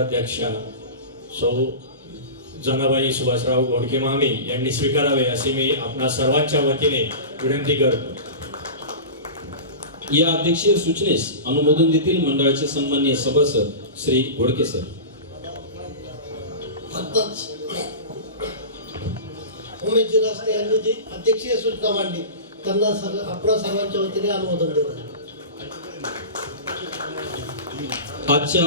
अध्यक्षा सौ जनाबाई सुभाषराव घोडके मामी यांनी स्वीकारावे असे मी आपणा सर्वांच्या वतीने विनंती करतो. या अध्यक्षीय सूचनेस अनुमोदन देतील मंडळाचे सन्माननीय सभासद श्री घोडके सर. आत्ताच उमेश रास्ते यांनी जी अध्यक्षीय सूचना मांडली त्यांना आपणा सर्वांच्या वतीने अनुमोदन देतो. आजच्या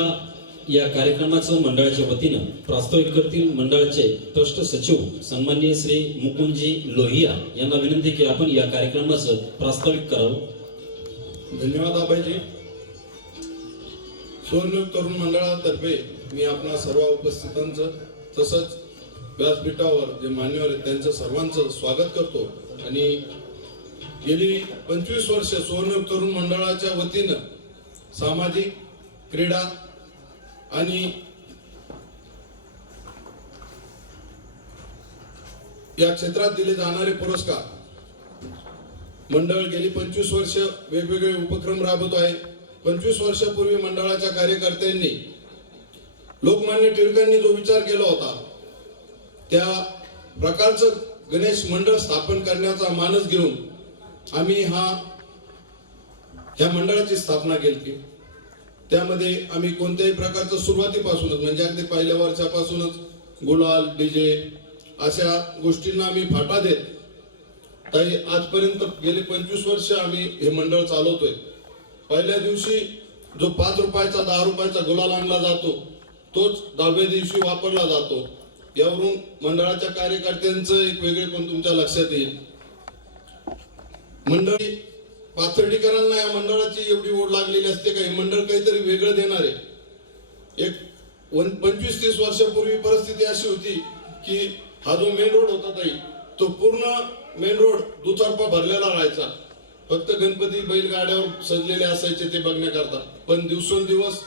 या कार्यक्रमाचं मंडळाच्या वतीनं प्रास्ताविक करतील मंडळाचे ट्रस्ट सचिव सन्माननीय श्री मुकुंदजी लोहिया यांना विनंती की आपण या कार्यक्रमाचं प्रास्ताविक करावं. धन्यवाद आबाईजी. सुवर्णयुग तरुण मंडळातर्फे मी आपणा सर्व उपस्थितांचं तसंच व्यासपीठावर जे मान्यवर आहेत त्यांचं सर्वांचं स्वागत करतो. आणि गेली 25 वर्ष सुवर्णयुग तरुण मंडळाच्या वतीनं सामाजिक क्रीडा आणि या क्षेत्रात दिले जाणारे पुरस्कार मंडळ गेली 25 वर्ष वेगवेगळे उपक्रम राबवत आहे. 25 वर्षापूर्वी मंडळाच्या कार्यकर्त्यांनी लोकमान्य टिळकांनी जो विचार केला होता त्या प्रकारचं गणेश मंडळ स्थापन करण्याचा मानस घेऊन आम्ही ह्या मंडळाची स्थापना केली. त्यामध्ये आम्ही कोणत्याही प्रकारचं सुरुवातीपासूनच म्हणजे अगदी पहिल्या वर्षापासूनच गुलाल डीजे अशा गोष्टींना आम्ही फाटा देत ताई आजपर्यंत गेले 25 वर्ष आम्ही हे मंडळ चालवतोय. पहिल्या दिवशी जो 5 रुपयाचा 10 रुपयाचा गुलाल आणला जातो तोच 10व्या दिवशी वापरला जातो. यावरून मंडळाच्या कार्यकर्त्यांचं एक वेगळेपण तुमच्या लक्षात येईल. मंडळी पाथर्डीकरांना या मंडळाची एवढी ओढ लागलेली असते का हे मंडळ काहीतरी वेगळं देणार आहे. एक 25-30 वर्षापूर्वी परिस्थिती अशी होती की हा जो मेन रोड होता ताई तो पूर्ण मेन रोड दुतर्फा भरलेला राहायचा. फक्त गणपती बैलगाड्यावर सजलेले असायचे ते बघण्याकरता. पण दिवसेंदिवस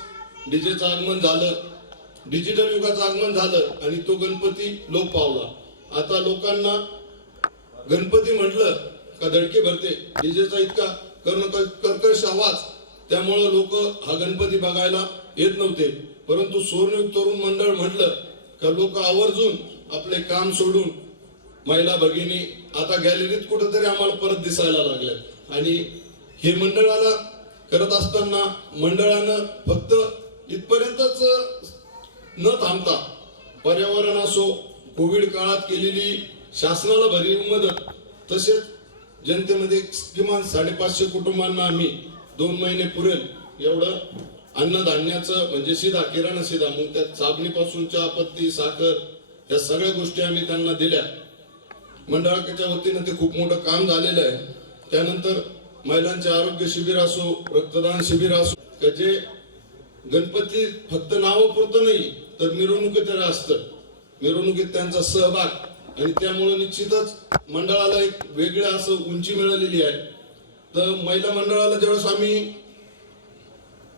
डीजेचं आगमन झालं, डिजिटल युगाचं आगमन झालं आणि तो गणपती लोप पावला. आता लोकांना गणपती म्हटलं का धडके भरते. डीजेचा इतका कर्कश आवाज त्यामुळे लोक हा गणपती बघायला येत नव्हते. परंतु सुवर्णयुग तरुण मंडळ म्हटलं का लोक आवर्जून आपले काम सोडून महिला भगिनी आता गॅलरीत कुठेतरी आम्हाला परत दिसायला लागल्यात. आणि हे मंडळाला करत असताना मंडळानं फक्त इथपर्यंतच न थांबता पर्यावरण असो, कोविड काळात केलेली शासनाला भरीव मदत, तसेच जनतेमध्ये किमान 550 कुटुंबांना आम्ही 2 महिने पुरेल एवढं अन्नधान्याचं म्हणजे सीधा किराणा सीधा मग त्यात साबणीपासून चहापत्ती साखर या सगळ्या गोष्टी आम्ही त्यांना दिल्या. मंडळाच्या वतीनं ते खूप मोठं काम झालेलं आहे. त्यानंतर महिलांचे आरोग्य शिबिर असो, रक्तदान शिबिर असो, जे गणपती फक्त नावापुरतं नाही तर मिरवणुकीत असतं. मिरवणुकीत त्यांचा सहभाग आणि त्यामुळे निश्चितच मंडळाला एक वेगळं असं उंची मिळालेली आहे. तर महिला मंडळाला ज्यावेळेस आम्ही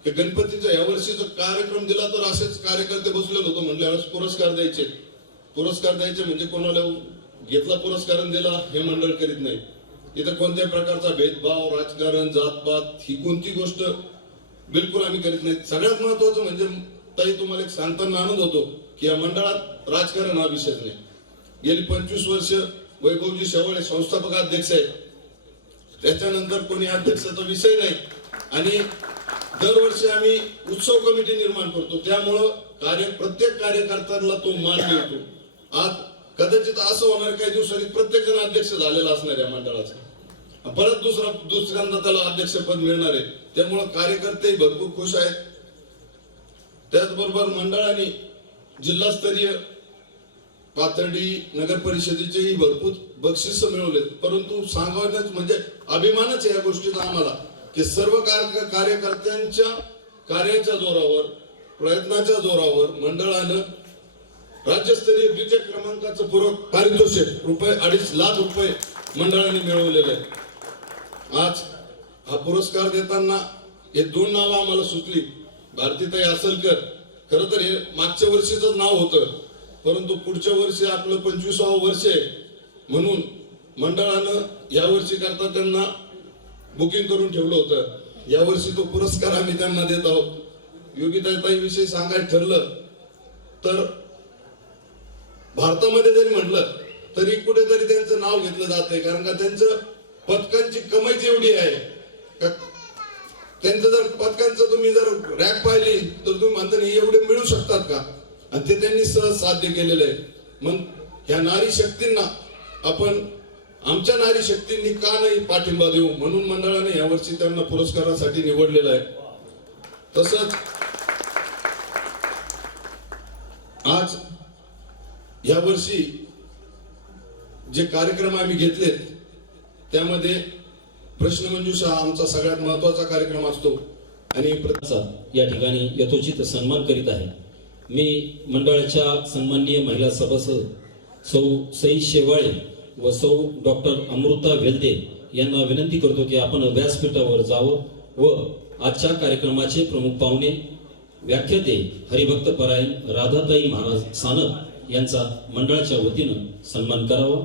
गणपतीचा या वर्षीचा कार्यक्रम दिला तर असेच कार्यकर्ते बसलेलो होतो. म्हटल्यावेळेस पुरस्कार द्यायचे म्हणजे कोणाला घेतला पुरस्कार दिला हे मंडळ करीत नाही. इथं कोणत्याही प्रकारचा भेदभाव, राजकारण, जातपात ही कोणती गोष्ट बिलकुल आम्ही करीत नाही. सगळ्यात महत्वाचं म्हणजे ताई तुम्हाला एक सांगताना आनंद होतो की या मंडळात राजकारण हा विषय नाही. गेली 25 वर्ष वैभवजी शेवळे संस्थापक अध्यक्ष आहेत. त्याच्यानंतर कोणी अध्यक्षाचा विषय नाही. आणि दरवर्षी आम्ही उत्सव कमिटी निर्माण करतो. त्यामुळं प्रत्येक कार्यकर्त्याला तो मान मिळतो. आज कदाचित असं होणार काही दिवसांनी प्रत्येक जण अध्यक्ष झालेला असणार या मंडळाचा. परत दुसऱ्यांदा त्याला अध्यक्षपद मिळणार आहे. त्यामुळं कार्यकर्ते भरपूर खुश आहेत. त्याचबरोबर मंडळाने जिल्हास्तरीय पाथर्डी नगर परिषदेचेही भरपूर बक्षीस मिळवले. परंतु सांगायचं म्हणजे अभिमानच आहे या गोष्टीचा आम्हाला की सर्व कार्यकर्त्यांच्या कार्याच्या जोरावर, प्रयत्नाच्या जोरावर मंडळानं राज्यस्तरीय द्वितीय क्रमांकाचं पारितोषिक ₹2.5 लाख मंडळाने मिळवलेलं आहे. आज हा पुरस्कार देताना हे 2 नावं आम्हाला सुचली. भारतीताई असलकर, खरं तर हे मागच्या वर्षीच नाव होतं परंतु पुढच्या वर्षी आपलं 25वा वर्ष आहे म्हणून मंडळानं या वर्षी करता त्यांना बुकिंग करून ठेवलं होतं. यावर्षी तो पुरस्कार आम्ही त्यांना देत आहोत. योगिताताई विषयी सांगायचं ठरलं तर भारतामध्ये जरी म्हटलं तरी कुठेतरी त्यांचं नाव घेतलं जातंय, कारण का त्यांचं पदकांची कमाईच एवढी आहे का त्यांचं जर पदकांचं तुम्ही जर रॅक पाहिली तर तुम्ही म्हणता नाही एवढे मिळू शकतात का, आणि ते त्यांनी सहज साध्य केलेलं आहे. मग ह्या नारी शक्तींना आपण आमच्या नारी शक्तींनी का नाही पाठिंबा देऊ, म्हणून मंडळाने यावर्षी त्यांना पुरस्कारासाठी निवडलेलं आहे. तसंच आज यावर्षी जे कार्यक्रम आम्ही घेतलेत त्यामध्ये प्रश्नमंजुषा हा आमचा सगळ्यात महत्वाचा कार्यक्रम असतो आणि या ठिकाणी यथोचित सन्मान करीत आहे. मी मंडळाच्या सन्माननीय महिला सभासद सौ सई शेवाळे व सौ डॉक्टर अमृता वेल्दे यांना विनंती करतो की आपण व्यासपीठावर जावं व आजच्या कार्यक्रमाचे प्रमुख पाहुणे व्याख्याते हरिभक्त परायण राधाताई महाराज सानप यांचा मंडळाच्या वतीनं सन्मान करावा.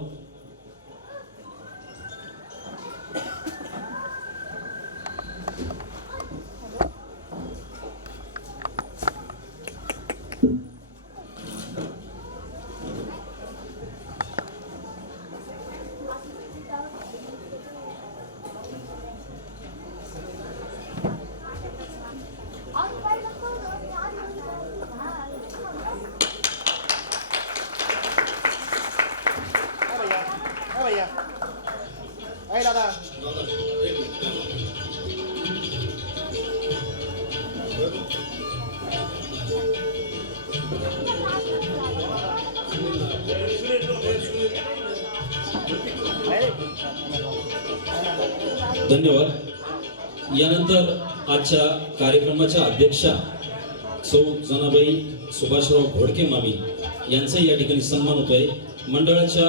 धन्यवाद. यानंतर आजच्या कार्यक्रमाच्या अध्यक्षा सौ जनाबाई सुभाषराव घोडके मामी यांचा या ठिकाणी सन्मान होतोय. मंडळाच्या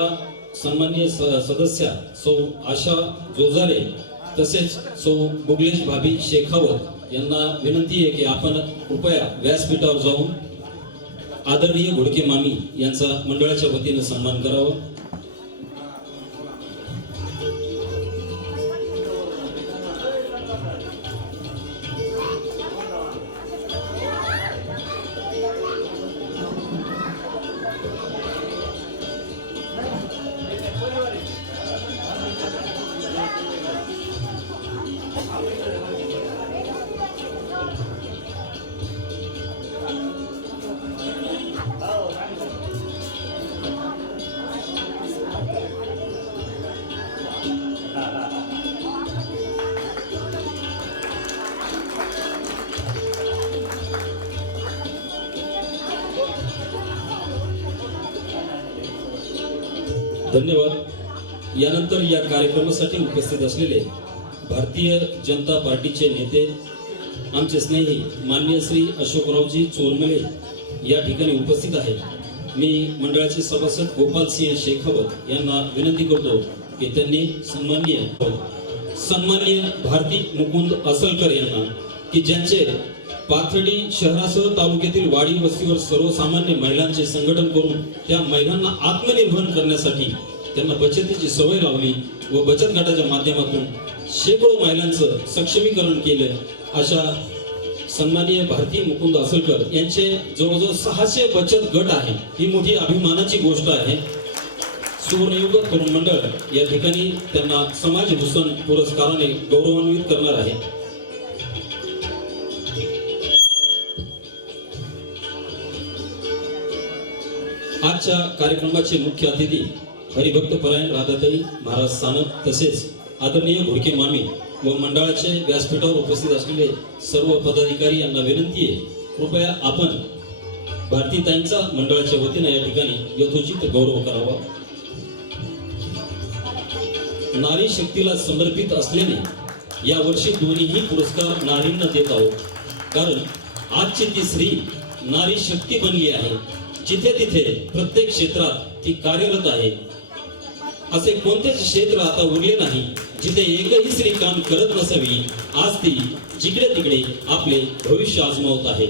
सन्माननीय सदस्या सौ आशा जोजारे तसेच सौ बुगलेश भाभी शेखावत यांना विनंती आहे की आपण कृपया व्यासपीठावर जाऊन आदरणीय घोडके मामी यांचा मंडळाच्या वतीनं सन्मान करावा. धन्यवाद. यानंतर या कार्यक्रमासाठी उपस्थित असलेले भारतीय जनता पार्टीचे नेते आमचे स्नेही माननीय श्री अशोकरावजी चोरमले या ठिकाणी उपस्थित आहेत. मी मंडळाचे सभासद गोपालसिंह शेखावत यांना विनंती करतो की त्यांनी सन्माननीय भारती मुकुंद असलकर यांना की ज्यांचे पाथर्डी शहरासह तालुक्यातील वाडी वस्तीवर सर्वसामान्य महिलांचे संघटन करून त्या महिलांना आत्मनिर्भर करण्यासाठी त्यांना बचतीची सवय लावली व बचत गटाच्या माध्यमातून शेकडो महिलांचं सक्षमीकरण केलं. अशा सन्माननीय भारती मुकुंद असलकर यांचे जवळजवळ 600 बचत गट आहे. ही मोठी अभिमानाची गोष्ट आहे. सुवर्णयुग तरुण मंडळ या ठिकाणी त्यांना समाज भूषण पुरस्काराने गौरवान्वित करणार आहे. आजच्या कार्यक्रमाचे मुख्य अतिथी हरिभक्त परायण राधाताई महाराज सानप तसेच आदरणीय घोडके मामी व मंडळाचे व्यासपीठावर उपस्थित असलेले सर्व पदाधिकारी यांना विनंती आहे कृपया आपण भारतीताईंचा मंडळाच्या वतीने या ठिकाणी यथोचित गौरव करावा. नारी शक्तीला समर्पित असल्याने या वर्षी दोन्हीही पुरस्कार नारींना देत आहोत, कारण आजची ती स्त्री नारी शक्ती बनली आहे. जिथे तिथे प्रत्येक क्षेत्रात ती कार्यरत आहे. असे कोणतेच क्षेत्र आता उरले नाही जिथे एकही स्त्री काम करत नसावी. आज ती जिकडे तिकडे आपले भविष्य आजमावत आहे.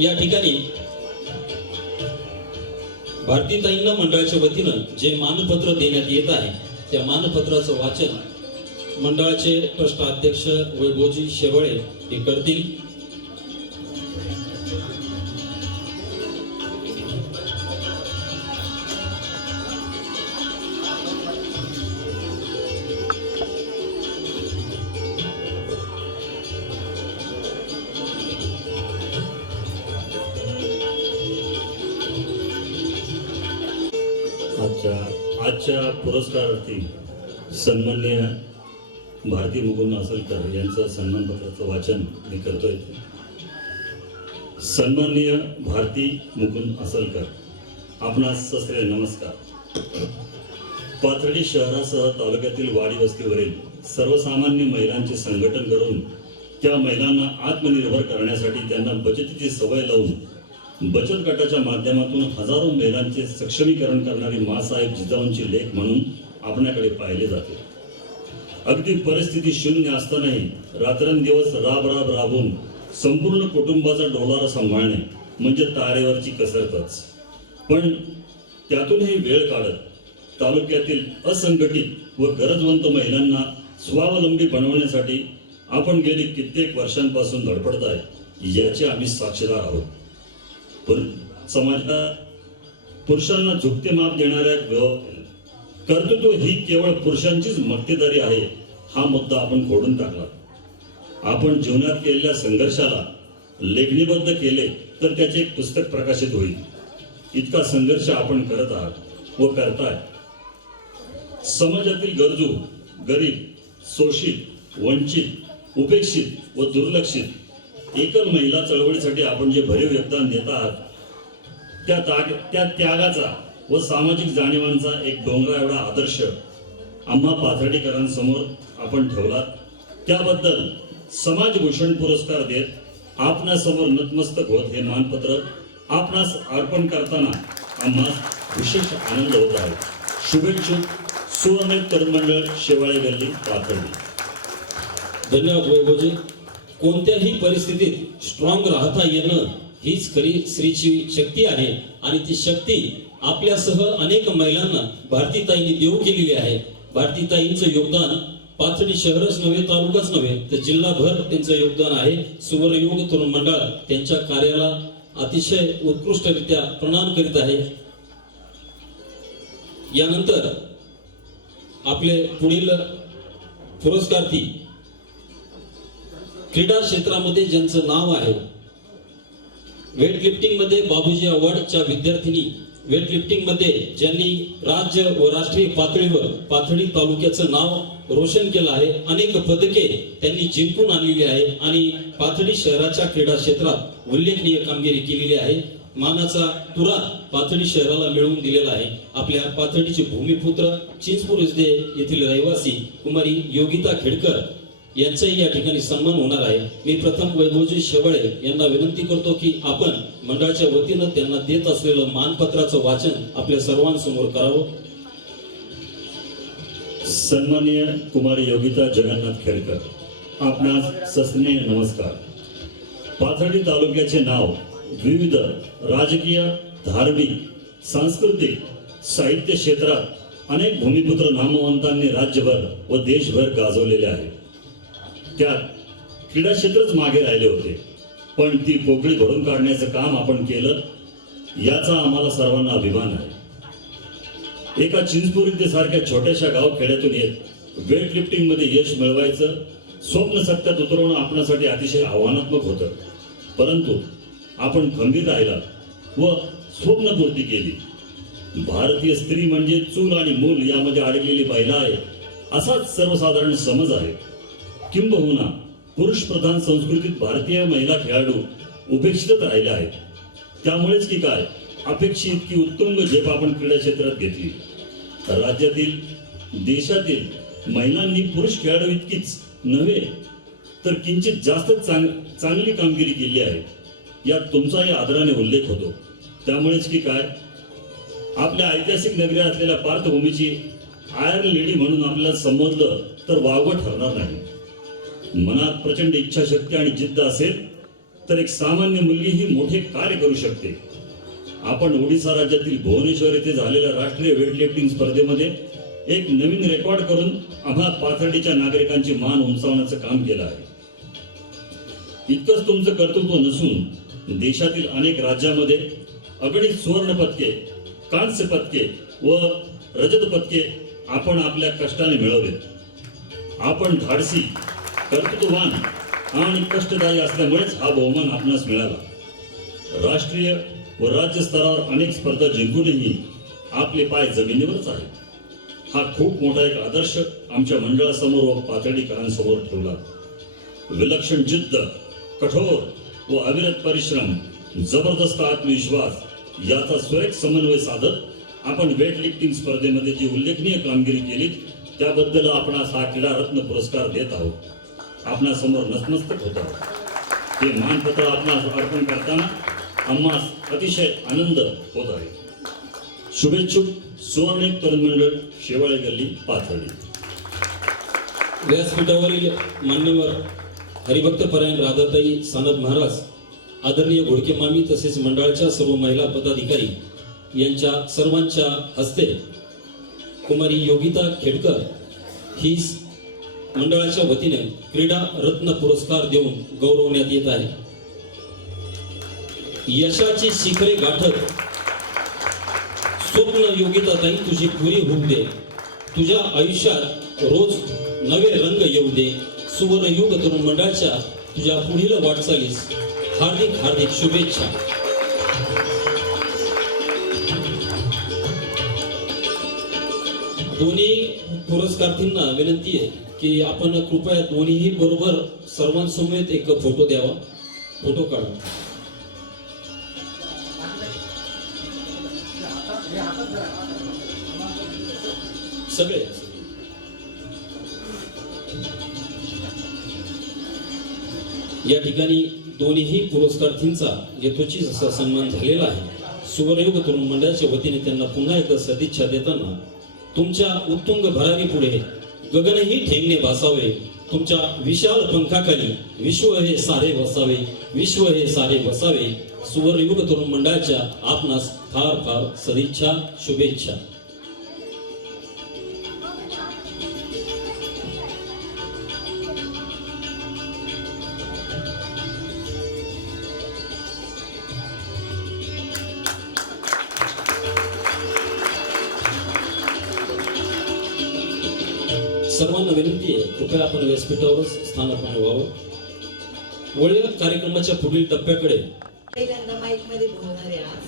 या ठिकाणी भारतीताईंना मंडळाच्या वतीनं जे मानपत्र देण्यात येत आहे त्या मानपत्राचं वाचन मंडळाचे ट्रस्ट अध्यक्ष वैभवजी शेवाळे हे करतील. आजच्या पुरस्कारार्थी सन्माननीय भारती मुकुंद आसलकर यांचं सन्मानपत्राचं वाचन मी करतोय. सन्माननीय भारती मुकुंद आसलकर, आपणास सश्री नमस्कार. पाथर्डी शहरासह तालुक्यातील वाडी वस्तीवरील सर्वसामान्य महिलांचे संघटन करून त्या महिलांना आत्मनिर्भर करण्यासाठी त्यांना बचतीची सवय लावून बचत गटाच्या माध्यमातून हजारो महिलांचे सक्षमीकरण करणारी माँसाहेब जिजाऊंची लेख म्हणून आपल्याकडे पाहिले जाते. अगदी परिस्थिती शून्य असतानाही रात्रंदिवस राबून संपूर्ण कुटुंबाचा डोलारा सांभाळणे म्हणजे तारेवरची कसरतच. पण त्यातूनही वेळ काढत तालुक्यातील असंघटित व गरजवंत महिलांना स्वावलंबी बनवण्यासाठी आपण गेली कित्येक वर्षांपासून धडपडत आहे, याचे आम्ही साक्षीदार आहोत. समाजात पुरुषांना झुकते माप देणाऱ्या कर्तृत्व ही केवळ पुरुषांचीच मक्तेदारी आहे, हा मुद्दा आपण खोडून टाकला. आपण जीवनात केलेल्या संघर्षाला लेखणीबद्ध केले तर त्याचे एक पुस्तक प्रकाशित होईल. इतका संघर्ष आपण करत आहात व करताय. समाजातील गरजू, गरीब, शोषित, वंचित, उपेक्षित व दुर्लक्षित एकल महिला चळवळीसाठी आपण जे भरीव योगदान देत आहात त्या त्यागाचा व सामाजिक जाणीवांचा एक डोंगरा एवढा आदर्श आम्हा पाथर्डीकरांसमोर आपण ठेवलात. त्याबद्दल समाजभूषण पुरस्कार देत आपणासमोर नतमस्तक होत हे मानपत्र आपणास अर्पण करताना आम्हाला विशेष आनंद होत आहे. शुभेच्छुक सुवर्णित तरुण मंडळ शेवाळे गल्ली पाथर्डी. धन्यवाद वैभवजी. कोणत्याही परिस्थितीत स्ट्रॉंग राहता येणं हीच खरी स्त्रीची शक्ती आहे आणि ती शक्ती आपल्यासह अनेक महिलांना भारतीताईंनी देऊ केलेली आहे. भारतीताईंचं योगदान पाथर्डी शहरच नव्हे, तालुकाच नव्हे तर जिल्हाभर त्यांचं योगदान आहे. सुवर्णयुग तरुण मंडळ त्यांच्या कार्याला अतिशय उत्कृष्टरित्या प्रणाम करीत आहे. यानंतर आपले पुढील पुरस्कार्थी क्रीडा क्षेत्रामध्ये ज्यांचं नाव आहे, वेटलिफ्टिंग मध्ये बाबूजी अवॉर्डच्या विद्यार्थिनी, वेटलिफ्टिंग मध्ये ज्यांनी राज्य व राष्ट्रीय पातळीवर पाथर्डी तालुक्याचं नाव रोशन केलं आहे. अनेक पदके त्यांनी जिंकून आणलेली आहे आणि पाथर्डी शहराच्या क्रीडा क्षेत्रात उल्लेखनीय कामगिरी केलेली आहे. मानाचा तुरा पाथर्डी शहराला मिळवून दिलेला आहे. आपल्या पाथर्डीचे भूमिपुत्र चिंचपूर येथील रहिवासी कुमारी योगिता खेडकर यांचाही या ठिकाणी सन्मान होणार आहे. मी प्रथम वैभवजी शेवाळे यांना विनंती करतो की आपण मंडळाच्या वतीनं त्यांना देत असलेलं मानपत्राचं वाचन आपल्या सर्वांसमोर करावं. सन्माननीय कुमारी योगिता जगन्नाथ खेडकर, आपणास सस्नेह नमस्कार. पाथर्डी तालुक्याचे नाव विविध राजकीय, धार्मिक, सांस्कृतिक, साहित्य क्षेत्रात अनेक भूमिपुत्र नामवंतांनी राज्यभर व देशभर गाजवलेले आहे. त्यात क्रीडा क्षेत्रच मागे राहिले होते, पण ती पोकळी भरून काढण्याचं काम आपण केलं, याचा आम्हाला सर्वांना अभिमान आहे. एका चिंचपूर इथे सारख्या छोट्याशा गाव खेड्यातून येत वेटलिफ्टिंग मध्ये यश मिळवायचं स्वप्न सत्यात उतरवणं आपल्यासाठी अतिशय आव्हानात्मक होतं. परंतु आपण खंबीर राहिला व स्वप्नपूर्ती केली. भारतीय स्त्री म्हणजे चूल आणि मूल यामध्ये अडकलेली महिला आहे असाच सर्वसाधारण समज आहे. किंबहुना पुरुष प्रधान संस्कृतीत भारतीय महिला खेळाडू उपेक्षितच राहिल्या आहेत. त्यामुळेच की काय अपेक्षित की उत्तुंग झेप आपण क्रीडा क्षेत्रात घेतली. राज्यातील, देशातील महिलांनी पुरुष खेळाडू इतकीच नव्हे तर किंचित जास्त चांगली कामगिरी केली आहे. यात तुमचाही आदराने उल्लेख होतो. त्यामुळेच की काय आपल्या ऐतिहासिक नगरी असलेल्या पार्थभूमीची आयर्न लेडी म्हणून आपल्याला संबोधलं तर वावगं ठरणार नाही. मनात प्रचंड इच्छाशक्ती आणि जिद्द असेल तर एक सामान्य मुलगी ही मोठे कार्य करू शकते. आपण ओडिसा राज्यातील भुवनेश्वर येथे झालेल्या राष्ट्रीय वेटलिफ्टिंग स्पर्धेमध्ये एक नवीन रेकॉर्ड करून आम्हा पाथर्डीच्या नागरिकांची मान उंचावण्याचं काम केलं आहे. इतकंच तुमचं कर्तृत्व नसून देशातील अनेक राज्यामध्ये अगणित सुवर्ण पदके, कांस्य पदके व रजत पदके आपण आपल्या कष्टाने मिळवले. आपण धाडसी, कर्तृत्ववान आणि कष्टदायी असल्यामुळेच हा बहुमान आपणास मिळाला. राष्ट्रीय व राज्य स्तरावर अनेक स्पर्धा जिंकूनही आपले पाय जमिनीवरच आहेत. हा खूप मोठा एक आदर्श आमच्या मंडळासमोर व पाथर्डीकरांसमोर ठेवला. विलक्षण जिद्द, कठोर व अविरत परिश्रम, जबरदस्त आत्मविश्वास याचा सुरेख समन्वय साधत आपण वेट लिफ्टिंग स्पर्धेमध्ये जी उल्लेखनीय कामगिरी केली त्याबद्दल आपणास हा क्रीडा रत्न पुरस्कार देत आहोत. आपणासमोर नतमस्तक होत आहोत. हे मानपत्र आपणास अर्पण करताना आम्हास अतिशय आनंद होत आहे. शुभेच्छुक सुवर्णयुग तरुण मंडळ, शेवाळे गल्ली, पाथर्डी. व्यासपीठावरील मान्यवर हरिभक्त परायण राधाताई सानप महाराज, आदरणीय घोडके मामी तसेच मंडळाच्या सर्व महिला पदाधिकारी यांच्या सर्वांच्या हस्ते कुमारी योगिता खेडकर ही मंडळाच्या वतीने क्रीडा रत्न पुरस्कार देऊन गौरवण्यात येत आहे. यशाची शिखरे गाठत स्वप्न योगिताताई तुझी पुरी होऊ दे. तुझ्या आयुष्यात रोज नवे रंग येऊ दे. सुवर्णयुग तरुण मंडळाच्या तुझ्या पुढील वाटचालीस हार्दिक हार्दिक शुभेच्छा. दोन्ही पुरस्कारार्थींना विनंती आहे की आपण कृपया दोन्हीही बरोबर सर्वांसमवेत एक फोटो द्यावा. फोटो काढा. सगळे या ठिकाणी दोन्हीही पुरस्कारार्थींचा यथोचित असा सन्मान झालेला आहे. सुवर्णयुग तरुण मंडळाच्या वतीने त्यांना पुन्हा एकदा सदिच्छा देताना तुमच्या उत्तुंग भरारी पुढे गगनही ठेंगणे भासावे. तुमच्या विशाल पंखाखाली विश्व हे सारे वसावे. विश्व हे सारे वसावे. सुवर्णयुग तरुण मंडळाच्या आपणास फार फार सदिच्छा, शुभेच्छा. सर्वांना विनंती आहे कृपया आपण व्यासपीठावरच स्थानापन्न व्हावं. वळीव कार्यक्रमाच्या पुढील टप्प्याकडे पहिल्यांदा माईक मध्ये बोलणार आहे आज.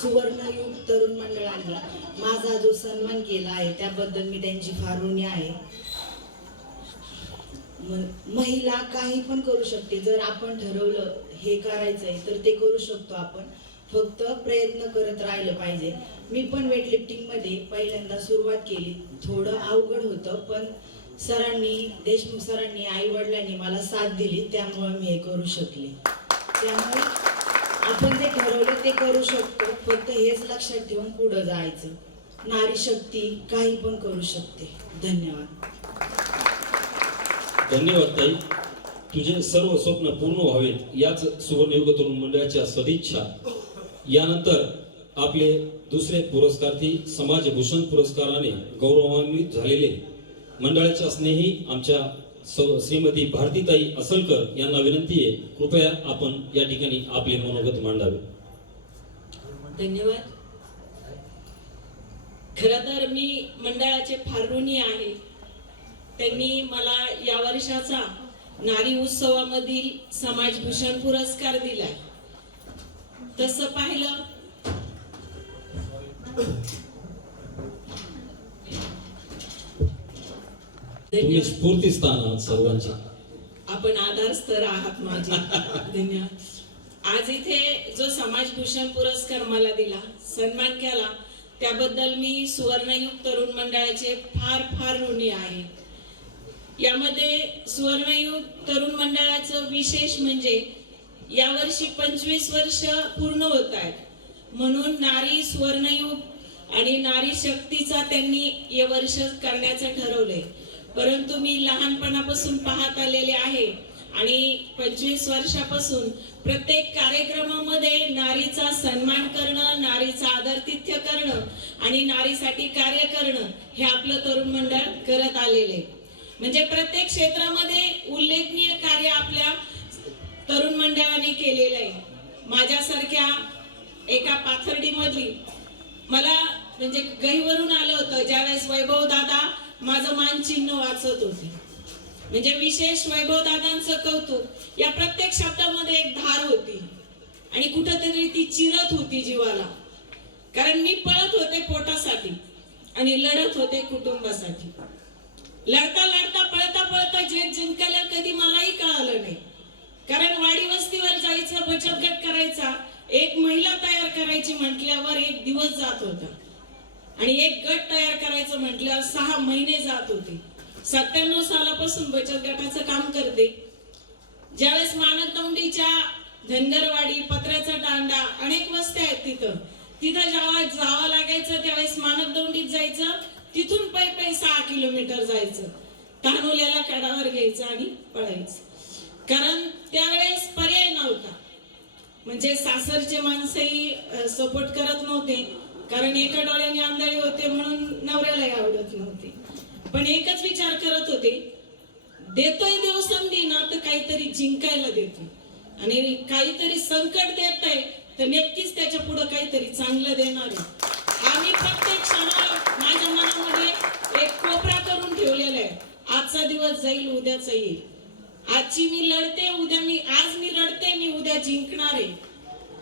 सुवर्णयुग तरुण मंडळाने माझा जो सन्मान केला आहे त्याबद्दल मी त्यांची फार ऋणी आहे. महिला काही पण करू शकते. जर आपण ठरवलं हे करायचंय तर ते करू शकतो आपण. फक्त प्रयत्न करत राहिलं पाहिजे. मी पण वेटलिफ्टिंग मध्ये पहिल्यांदा सुरुवात केली. थोडं अवघड होतं पण सरांनी, देशमुख सरांनी, आई वडिलांनी मला साथ दिली त्यामुळे मी हे करू शकले. त्यामुळे आपण जे ठरवलं ते करू शकतो. फक्त हेच लक्षात ठेवून पुढे जायचं. नारी शक्ती काही पण करू शकते. धन्यवाद. धन्यवाद ताई. तुझे सर्व स्वप्न पूर्ण व्हावेत याच सुवर्णयुग तरुण मंडळाच्या सदिच्छा. यानंतर आपले दुसरे पुरस्कार्थी समाजभूषण पुरस्काराने गौरवान्वित झालेले मंडळाच्या स्नेही आमच्या श्रीमती भारतीताई असलकर यांना विनंती आहे कृपया आपण या ठिकाणी आपले मनोगत मांडावे. धन्यवाद. खरं तर मी मंडळाचे फार ऋणी आहे. त्यांनी मला या वर्षाचा नारी उत्सवामधील समाजभूषण पुरस्कार दिलाय. तसं पाहिलं तुम्ही स्फूर्तीस्थान आहात सर्वांचे. आपण आधारस्तर आहात माझे. धन्यवाद. आज इथे जो समाजभूषण पुरस्कार मला दिला, सन्मान केला त्याबद्दल मी सुवर्णयुग तरुण मंडळाचे फार फार ऋणी आहे. यामध्ये सुवर्णयुग तरुण मंडळाचं विशेष म्हणजे यावर्षी 25 वर्ष पूर्ण होत आहेत. म्हणून नारी सुवर्णयुग आणि नारी शक्तीचा त्यांनी हे वर्ष करण्याचं ठरवलंय. परंतु मी लहानपणापासून पाहत आलेले आहे आणि 25 वर्षापासून प्रत्येक कार्यक्रमामध्ये नारीचा सन्मान करणं, नारीचा आदरातिथ्य करणं आणि नारीसाठी कार्य करणं हे आपलं तरुण मंडळ करत आलेले. म्हणजे प्रत्येक क्षेत्रामध्ये उल्लेखनीय कार्य आपल्या तरुण मंडळाने केलेलं आहे. माझ्यासारख्या एका पाथर्डीमधली मला म्हणजे गहीवरून आलं होतं ज्यावेळेस वैभव दादा माझं मानचिन्ह वाचत होते. म्हणजे विशेष वैभव दादांचं कौतुक, या प्रत्येक शब्दामध्ये एक धार होती आणि कुठंतरी ती चिरत होती जीवाला. कारण मी पळत होते पोटासाठी आणि लढत होते कुटुंबासाठी. लढता लढता पळता पळता जे जिंकलं कधी मलाही कळालं नाही. कारण वाडी वस्तीवर जायचं, बचत गट करायचा, एक महिला तयार करायची म्हटल्यावर एक दिवस जात होता आणि एक गट तयार करायचं म्हटल्यावर 6 महिने जात होते. 97 सालापासून बचत गटाचं काम करते. ज्यावेळेस मानकदौंडीच्या धनगरवाडी, पत्र्याचा तांडा अनेक वस्त्या आहेत तिथं जेव्हा जावं लागायचं त्यावेळेस मानकदौंडीत जायचं, तिथून पायी 6 किलोमीटर जायचं, तानोल्याला कडावर घ्यायचं आणि पळायचं. कारण त्यावेळेस पर्याय नव्हता. म्हणजे सासरचे माणसंही सपोर्ट करत नव्हते, कारण एका डोळ्याने आंधळे होते म्हणून नवऱ्यालाही आवडत नव्हते. पण एकच विचार करत होते, देतोय देव संधी ना तर काहीतरी जिंकायला देतो आणि काहीतरी संकट देत आहे तर नक्कीच त्याच्या पुढे काहीतरी चांगलं देणार आहे. आम्ही प्रत्येक क्षणाला माझ्या मनामध्ये एक कोपरा करून ठेवलेला आहे. आजचा दिवस जाईल, उद्याचा येईल. आजची मी लढते, आज मी रडते, मी उद्या जिंकणार आहे.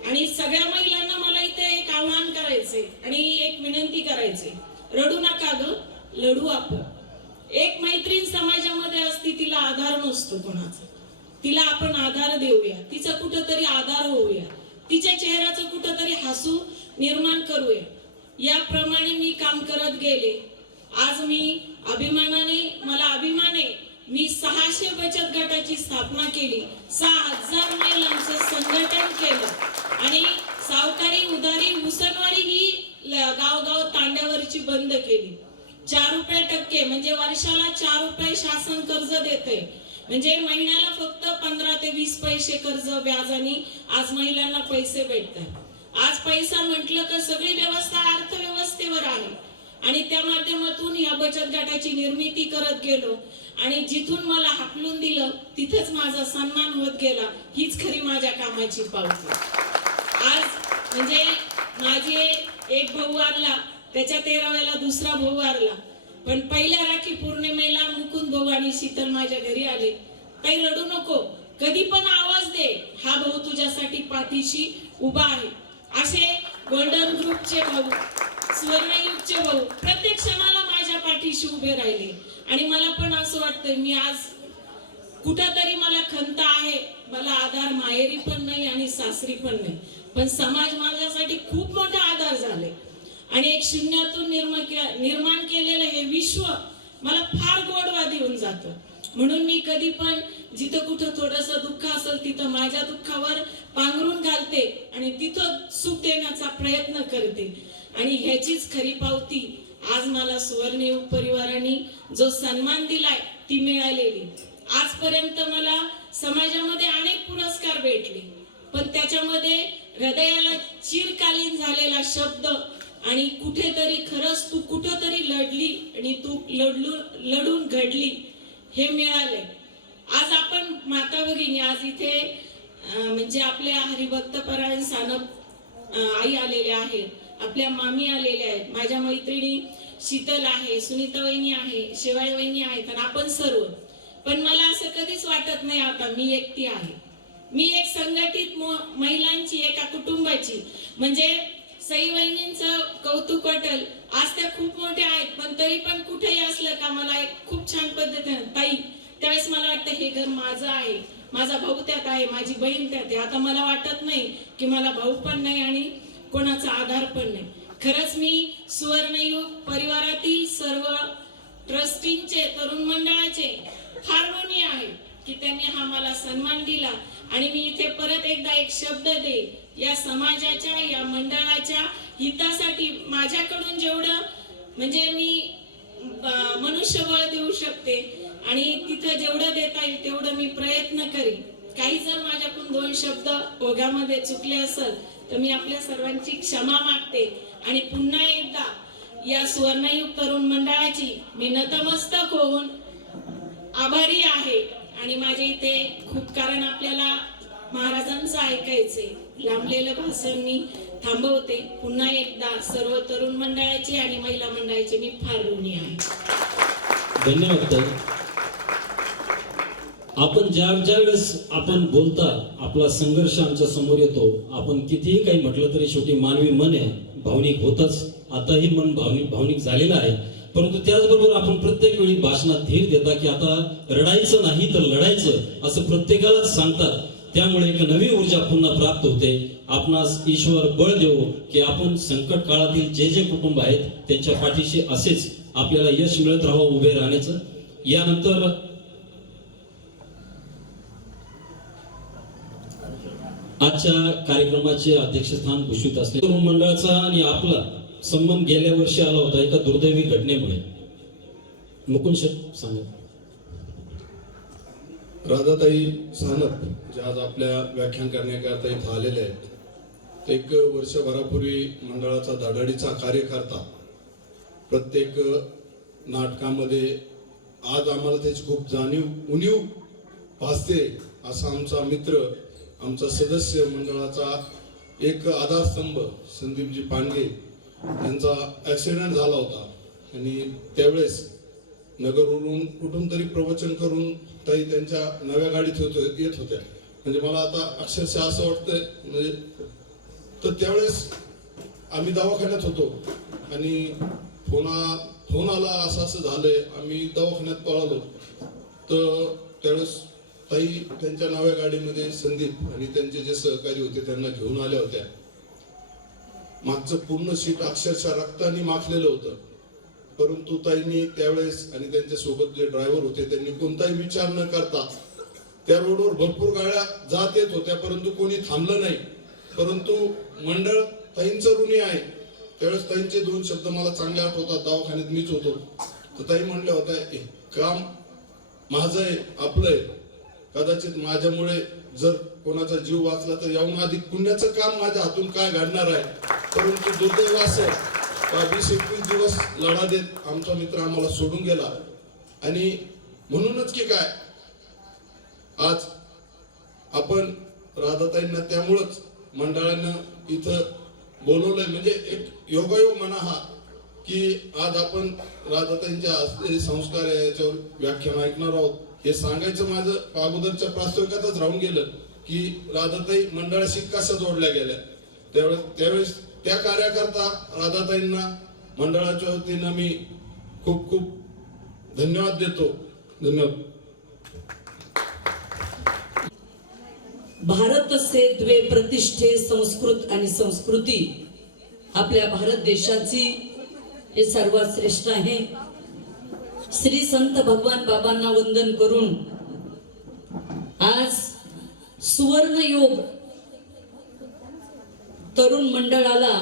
आणि सगळ्या महिलांना मला इथे एक आव्हान करायचंय आणि एक विनंती करायची, रडू नका ग, लढू आपण. एक मैत्रीण समाजामध्ये असती, तिला आधार नसतो कोणाचा, तिला आपण आधार देऊया, तिचा कुठंतरी आधार होऊया, तिच्या चेहऱ्याचं कुठंतरी हसू निर्माण करूया. याप्रमाणे मी काम करत गेले. आज मी मला अभिमान आहे, मी 600 बचत गटाची स्थापना केली, 6000 महिलांचं संघटन केलं आणि सावकारी, उधारी, उसनवारी ही गावगाव तांड्यावरची बंद केली. 4 रुपये टक्के म्हणजे वर्षाला 4 रुपये शासन कर्ज देते. म्हणजे महिन्याला फक्त 15 ते 20 पैसे कर्ज व्याजाने आज महिलांना पैसे भेटतात. आज पैसा म्हटलं तर सगळी व्यवस्था अर्थव्यवस्थेवर आहे आणि त्या माध्यमातून या बचत गटाची निर्मिती करत गेलो आणि जिथून मला हाकलून दिलं तिथेच माझा सन्मान होत गेला. हीच खरी माझ्या कामाची पावती. आज म्हणजे माझे एक भाऊ वारला, त्याच्या 13व्याला दुसरा भाऊ वारला, पण पहिल्या राखी पौर्णिमेला मुकुंद भाऊ आणि शीतल माझ्या घरी आले. काही रडू नको, कधी पण आवाज दे, हा भाऊ तुझ्यासाठी पाठीशी उभा आहे. असे गोल्डन ग्रुपचे भाऊ, सुवर्णयुगचे भाऊ प्रत्येक क्षणाला माझ्या पाठीशी उभे राहिले आणि मला पण असं वाटतंय मी आज कुठंतरी मला खंत आहे. मला आधार माहेरी पण नाही आणि सासरी पण नाही, पण समाज माझ्यासाठी खूप मोठा आधार झाले आणि एक शून्यातून निर्माण केलेलं हे विश्व मला फार गोडवा देऊन जातं. म्हणून मी कधी पण जिथं कुठं थोडंसं दुःख असेल तिथं माझ्या दुःखावर पांघरून घालते आणि तिथं सुख देण्याचा प्रयत्न करते आणि ह्याचीच खरी पावती आज मला सुवर्णयुग परिवाराने जो सन्मान दिलाय ती मिळालेली. आजपर्यंत मला समाजामध्ये अनेक पुरस्कार भेटले, पण त्याच्यामध्ये हृदयाला चिरकालीन झालेला शब्द आणि कुठेतरी खरंच तू कुठेतरी लढली आणि तू लढून घडली हे मिळाले. आज आपण माता भगिनी आज इथे म्हणजे आपल्या हरिभक्तपरायण सानप आई आलेल्या आहेत, आपल्या मामी आलेल्या आहेत, माझ्या मैत्रिणी शीतल आहे, सुनीता वहिनी आहे, शिवाय वहिनी आहेत आणि आपण सर्व. पण मला असं कधीच वाटत नाही आता मी एकटी आहे. मी एक संघटित महिलांची, एका कुटुंबाची. म्हणजे सई वहिनींचं कौतुक वाटेल, आज त्या खूप मोठ्या आहेत पण तरी पण कुठेही असलं का मला एक खूप छान पद्धतीने ताई, त्यावेळेस मला वाटतं हे घर माझं आहे, माझा भाऊ त्यात आहे, माझी बहीण त्यात आहे. आता मला वाटत नाही की मला भाऊ पण नाही आणि कोणाचा आधार पण नाही. खरंच मी सुवर्णयुग परिवारातील सर्व ट्रस्टींचे, तरुण मंडळाचे फार ऋणी आहे की त्यांनी हा मला सन्मान दिला आणि मी इथे परत एकदा एक शब्द दे, या समाजाच्या, या मंडळाच्या हितासाठी माझ्याकडून जेवढं म्हणजे मी मनुष्यबळ देऊ शकते आणि तिथं जेवढं देता येईल तेवढं मी प्रयत्न करीन. काही जर माझ्याकडून 2 शब्द ओघामध्ये चुकले असेल तर मी आपल्या सर्वांची क्षमा मागते आणि पुन्हा एकदा या सुवर्णयुग तरुण मंडळाची मी नतमस्तक होऊन आभारी आहे. आणि माझे इथे खूप, कारण आपल्याला महाराजांचं ऐकायचंय, लांबलेलं भाषण मी थांबवते. पुन्हा एकदा सर्व तरुण मंडळाचे आणि महिला मंडळाचे मी फार ऋणी आहे. धन्यवाद ताई. आपण ज्या वेळेस आपण बोलता आपला संघर्ष आमच्या समोर येतो. आपण कितीही काही म्हटलं तरी शेवटी मानवी मन आहे, भावनिक होतच. आताही मन भावनिक झालेलं आहे. परंतु त्याचबरोबर आपण प्रत्येक वेळी भाषणात धीर देता की आता रडायचं नाही तर लढायचं असं प्रत्येकालाच सांगतात. त्यामुळे एक नवी ऊर्जा पुन्हा प्राप्त होते. आपणास ईश्वर बळ देवो की आपण संकट काळातील जे कुटुंब आहेत त्यांच्या पाठीशी असेच आपल्याला यश मिळत राहावं, उभे राहण्याचं. यानंतर आजच्या कार्यक्रमाचे अध्यक्षस्थान भूषवित असले तरुण मंडळाचा आणि आपला संबंध गेल्या वर्षी आला होता एका दुर्दैवी घटनेमुळे. मुकुंद शेठ सांगा. राधाताई सानप जे आज आपल्या व्याख्यान करण्याकरता इथं आलेले आहेत, ते 1 वर्षभरापूर्वी मंडळाचा धडाडीचा कार्यकर्ता. प्रत्येक नाटकामध्ये आज आम्हाला त्याची खूप उणीव भासते. असा आमचा मित्र, आमचा सदस्य, मंडळाचा एक आधारस्तंभ संदीपजी पांडे यांचा ऍक्सिडेंट झाला होता आणि त्यावेळेस नगरवरून कुठून तरी प्रवचन करून ताई त्यांच्या नव्या गाडीत येत होत्या. म्हणजे मला आता अक्षरशः असं वाटतंय, म्हणजे तर त्यावेळेस आम्ही दवाखान्यात होतो आणि फोन आला, असं झालंय. आम्ही दवाखान्यात पळालो. तर त्यावेळेस ताई त्यांच्या नव्या गाडीमध्ये संदीप आणि त्यांचे जे सहकारी होते त्यांना घेऊन आल्या होत्या. मागचं पूर्ण सीट अक्षरशः रक्ताने माखलेलं होतं. परंतु ताईंनी त्यावेळेस आणि त्यांच्या सोबत जे ड्रायव्हर होते त्यांनी कोणताही विचार न करता, त्या रोडवर भरपूर गाड्या जात येत होत्या परंतु कोणी थांबलं नाही. परंतु मंडळ ताईंचं ऋणी आहे. त्यावेळेस ताईंचे 2 शब्द मला चांगले आठवतात. दवाखान्यात मीच होतो. तर ताई म्हणल्या होत्या, काम माझं आहे, आपलं आहे. कदाचित माझ्यामुळे जर कोणाचा जीव वाचला तर याहून अधिक पुण्याचं काम माझ्या हातून काय घडणार आहे. परंतु दुर्दैव असं 20-21 दिवस लढा देत आमचा मित्र आम्हाला सोडून गेला. आणि म्हणूनच की काय आज आपण राधाताईंना त्यामुळंच मंडळानं इथं बोलवलंय. म्हणजे एक योगायोग म्हणा हा, की आज आपण राधाताईंच्या असलेले संस्कार याच्यावर व्याख्यान ऐकणार आहोत. हे सांगायचं माझं अगोदरच्या प्रास्ताविकातच राहून गेलं की राधाताई मंडळाशी कशा जोडल्या गेल्या. त्यावेळेस त्या कार्याकरता राधाताईंना मंडळाच्या वतीनं मी खूप खूप धन्यवाद देतो. धन्यवाद. भारत से द्वे प्रतिष्ठे संस्कृत आणि संस्कृती आपल्या भारत देशाची हे सर्वात श्रेष्ठ आहे. श्री संत भगवान बाबांना वंदन करून आज सुवर्ण योग तरुण मंडळाला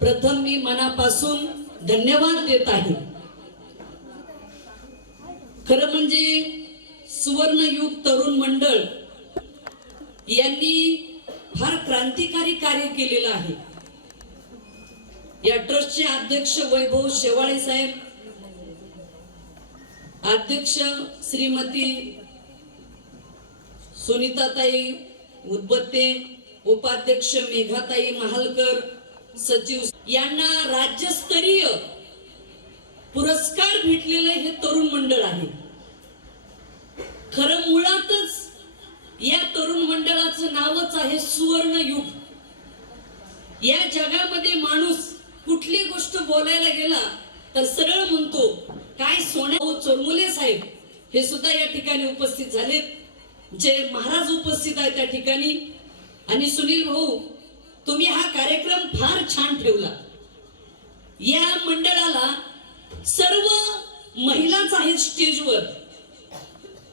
प्रथम मी मनापासून धन्यवाद देत आहे. खरं म्हणजे सुवर्ण युग तरुण मंडळ यांनी फार क्रांतिकारी कार्य केलेलं आहे. या ट्रस्टचे अध्यक्ष वैभव शेवाळे साहेब, अध्यक्ष श्रीमती सुनीताताई उदबत्ते, उपाध्यक्ष मेघाताई महालकर, सचिव यांना राज्यस्तरीय पुरस्कार भेटलेलं हे तरुण मंडळ आहे. खरं मुळातच या तरुण मंडळाचं नावच आहे सुवर्ण युग. या जगामध्ये माणूस कुठली गोष्ट बोलायला गेला तर सरळ म्हणतो काय सोन्या. चोरमुले साहेब हे सुद्धा या ठिकाणी उपस्थित झालेत, जे महाराज उपस्थित आहेत त्या ठिकाणी. आणि सुनील भाऊ, तुम्ही हा कार्यक्रम फार छान ठेवला. या मंडळाला सर्व महिलाच आहेत स्टेजवर.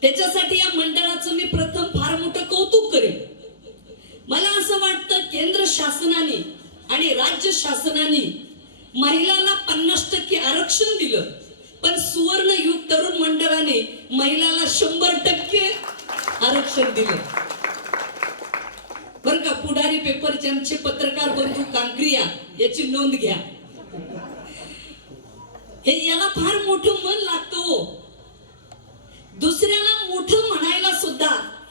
त्याच्यासाठी या मंडळाचं मी प्रथम फार मोठं कौतुक करेन. मला असं वाटतं केंद्र शासनाने आणि राज्य शासनाने महिलांना 50% आरक्षण दिलं सुवर्ण युग तरुण मंडळाने महिलाला 100% आरक्षण दिलं. बर का, पुढारी पेपरचे आमचे पत्रकार बंधू कांक्रिया याची नोंद घ्या. हे याला फार मोठं मन लागतं. दुसऱ्याला मोठं म्हणायला सुद्धा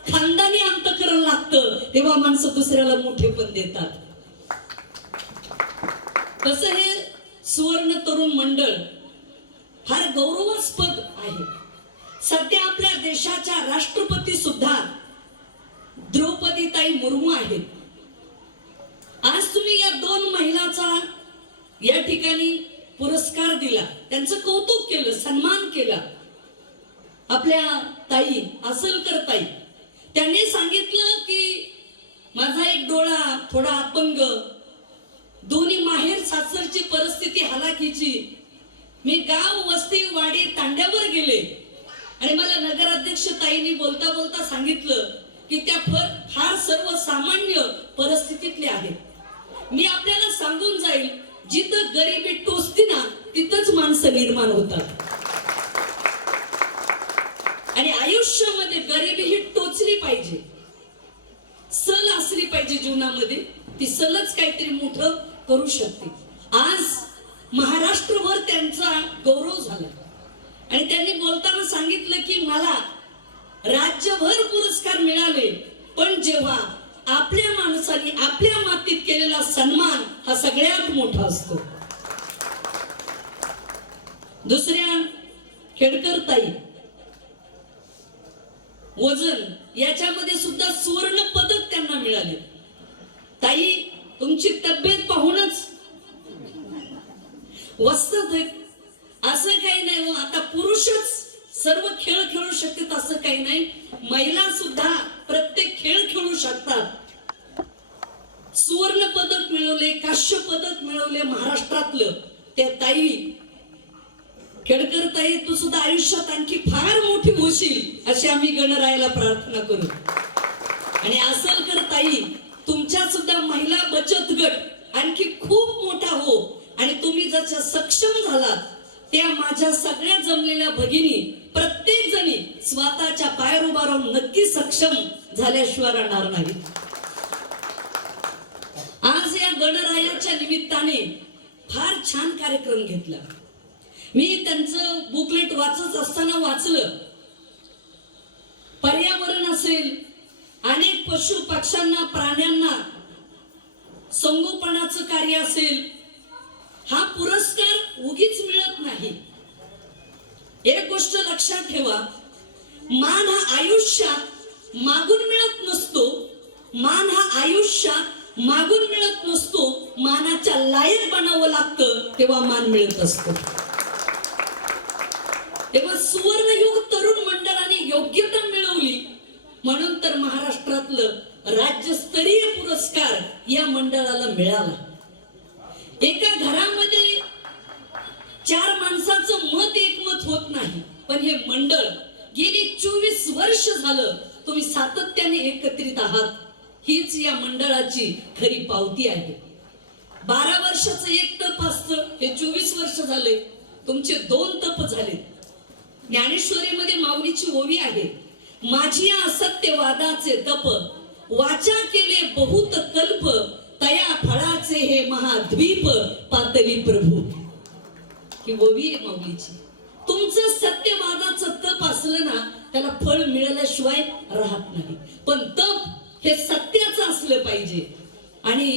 खानदानी अंतकरण लागतं, तेव्हा माणसं दुसऱ्याला मोठे पण देतात. तसं हे सुवर्ण तरुण मंडळ फार गौरवास्पद आहे. सध्या आपल्या देशाच्या राष्ट्रपती सुद्धा द्रौपदीताई मुर्मू आहेत. आज तुम्ही या 2 महिलाचा या ठिकाणी पुरस्कार दिला, त्यांचं कौतुक केलं, सन्मान केला. आपल्या ताई असलकर ताई त्यांनी सांगितलं की माझा एक डोळा थोडा अपंग, दोन्ही माहेर सासरची परिस्थिती हलाखीची, मी गाव वस्ती वाडी तांड्यावर गेले आणि मला नगराध्यक्ष ताईंनी बोलता बोलता सांगितलं की त्या फार सर्वसामान्य परिस्थितीतले आहेत. मी आपल्याला सांगून जाईल, जिथं गरिबी टोचते ना तिथंच माणसं निर्माण होतात. आणि आयुष्यामध्ये गरिबी ही टोचली पाहिजे, सल असली पाहिजे जीवनामध्ये. ती सलच काहीतरी मोठं करू शकते. आज महाराष्ट्रभर त्यांचा गौरव झाला आणि त्यांनी बोलताना सांगितलं की मला राज्यभर पुरस्कार मिळाले, पण जेव्हा आपल्या माणसाने आपल्या मातीत केलेला सन्मान हा सगळ्यात मोठा असतो. दुसऱ्या खेडकर ताई वजन याच्यामध्ये सुद्धा सुवर्ण पदक त्यांना मिळाले. ताई, तुमची तब्येत पाहूनच वस्तात असं काही नाही हो. आता पुरुषच सर्व खेळ खेळू शकतात असं काही नाही, महिला सुद्धा प्रत्येक खेळ खेळू शकतात. सुवर्ण पदक मिळवले, काश्य पदक मिळवले महाराष्ट्रातलं त्या ताई. खेडकर ताई, तू सुद्धा आयुष्यात आणखी फार मोठी होशील अशी आम्ही गणरायाला प्रार्थना करू. आणि असलकर ताई, तुमच्या सुद्धा महिला बचत गट आणखी खूप मोठा हो आणि तुम्ही जशा सक्षम झालात त्या माझ्या सगळ्या जमलेल्या भगिनी प्रत्येक जणी स्वतःच्या पायावर उभा राहून नक्की सक्षम झाल्याशिवाय राहणार नाही. आज या गणरायाच्या निमित्ताने फार छान कार्यक्रम घेतला. मी त्यांचं बुकलेट वाचत असताना वाचलं, पर्यावरण असेल, अनेक पशु पक्ष्यांना प्राण्यांना संगोपनाचं कार्य असेल, हा पुरस्कार उगीच मिळत नाही. एक गोष्ट लक्षात ठेवा, मान हा आयुष्यात मागून मिळत नसतो. मान हा आयुष्यात मागून मिळत नसतो, मानाच्या लायक बनावं लागतं तेव्हा मान मिळत असतो. तेव्हा सुवर्णयुग तरुण मंडळाने योग्यता मिळवली म्हणून तर महाराष्ट्रातलं राज्यस्तरीय पुरस्कार या मंडळाला मिळाला. एका घरामध्ये 4 माणसाचं मत एकमत होत नाही, पण हे मंडळ गेली 24 वर्ष झालं तुम्ही सातत्याने एकत्रित आहात. हीच या मंडळाची खरी पावती आहे. 12 वर्षाचं एक तप असतं, हे 24 वर्ष झाले, तुमचे 2 तप झाले. ज्ञानेश्वरीमध्ये माऊलीची ओवी आहे, माझी या असत्यवादाचे तप, वाचा केले बहुत कल्प, तया फळाचे हे महाद्वीप, पातळी प्रभू. ही ओवी आहे माऊलीची. तुमचं सत्यवादाचं तप असलं ना त्याला फळ मिळाल्याशिवाय राहत नाही, पण तप हे सत्याचं असलं पाहिजे. आणि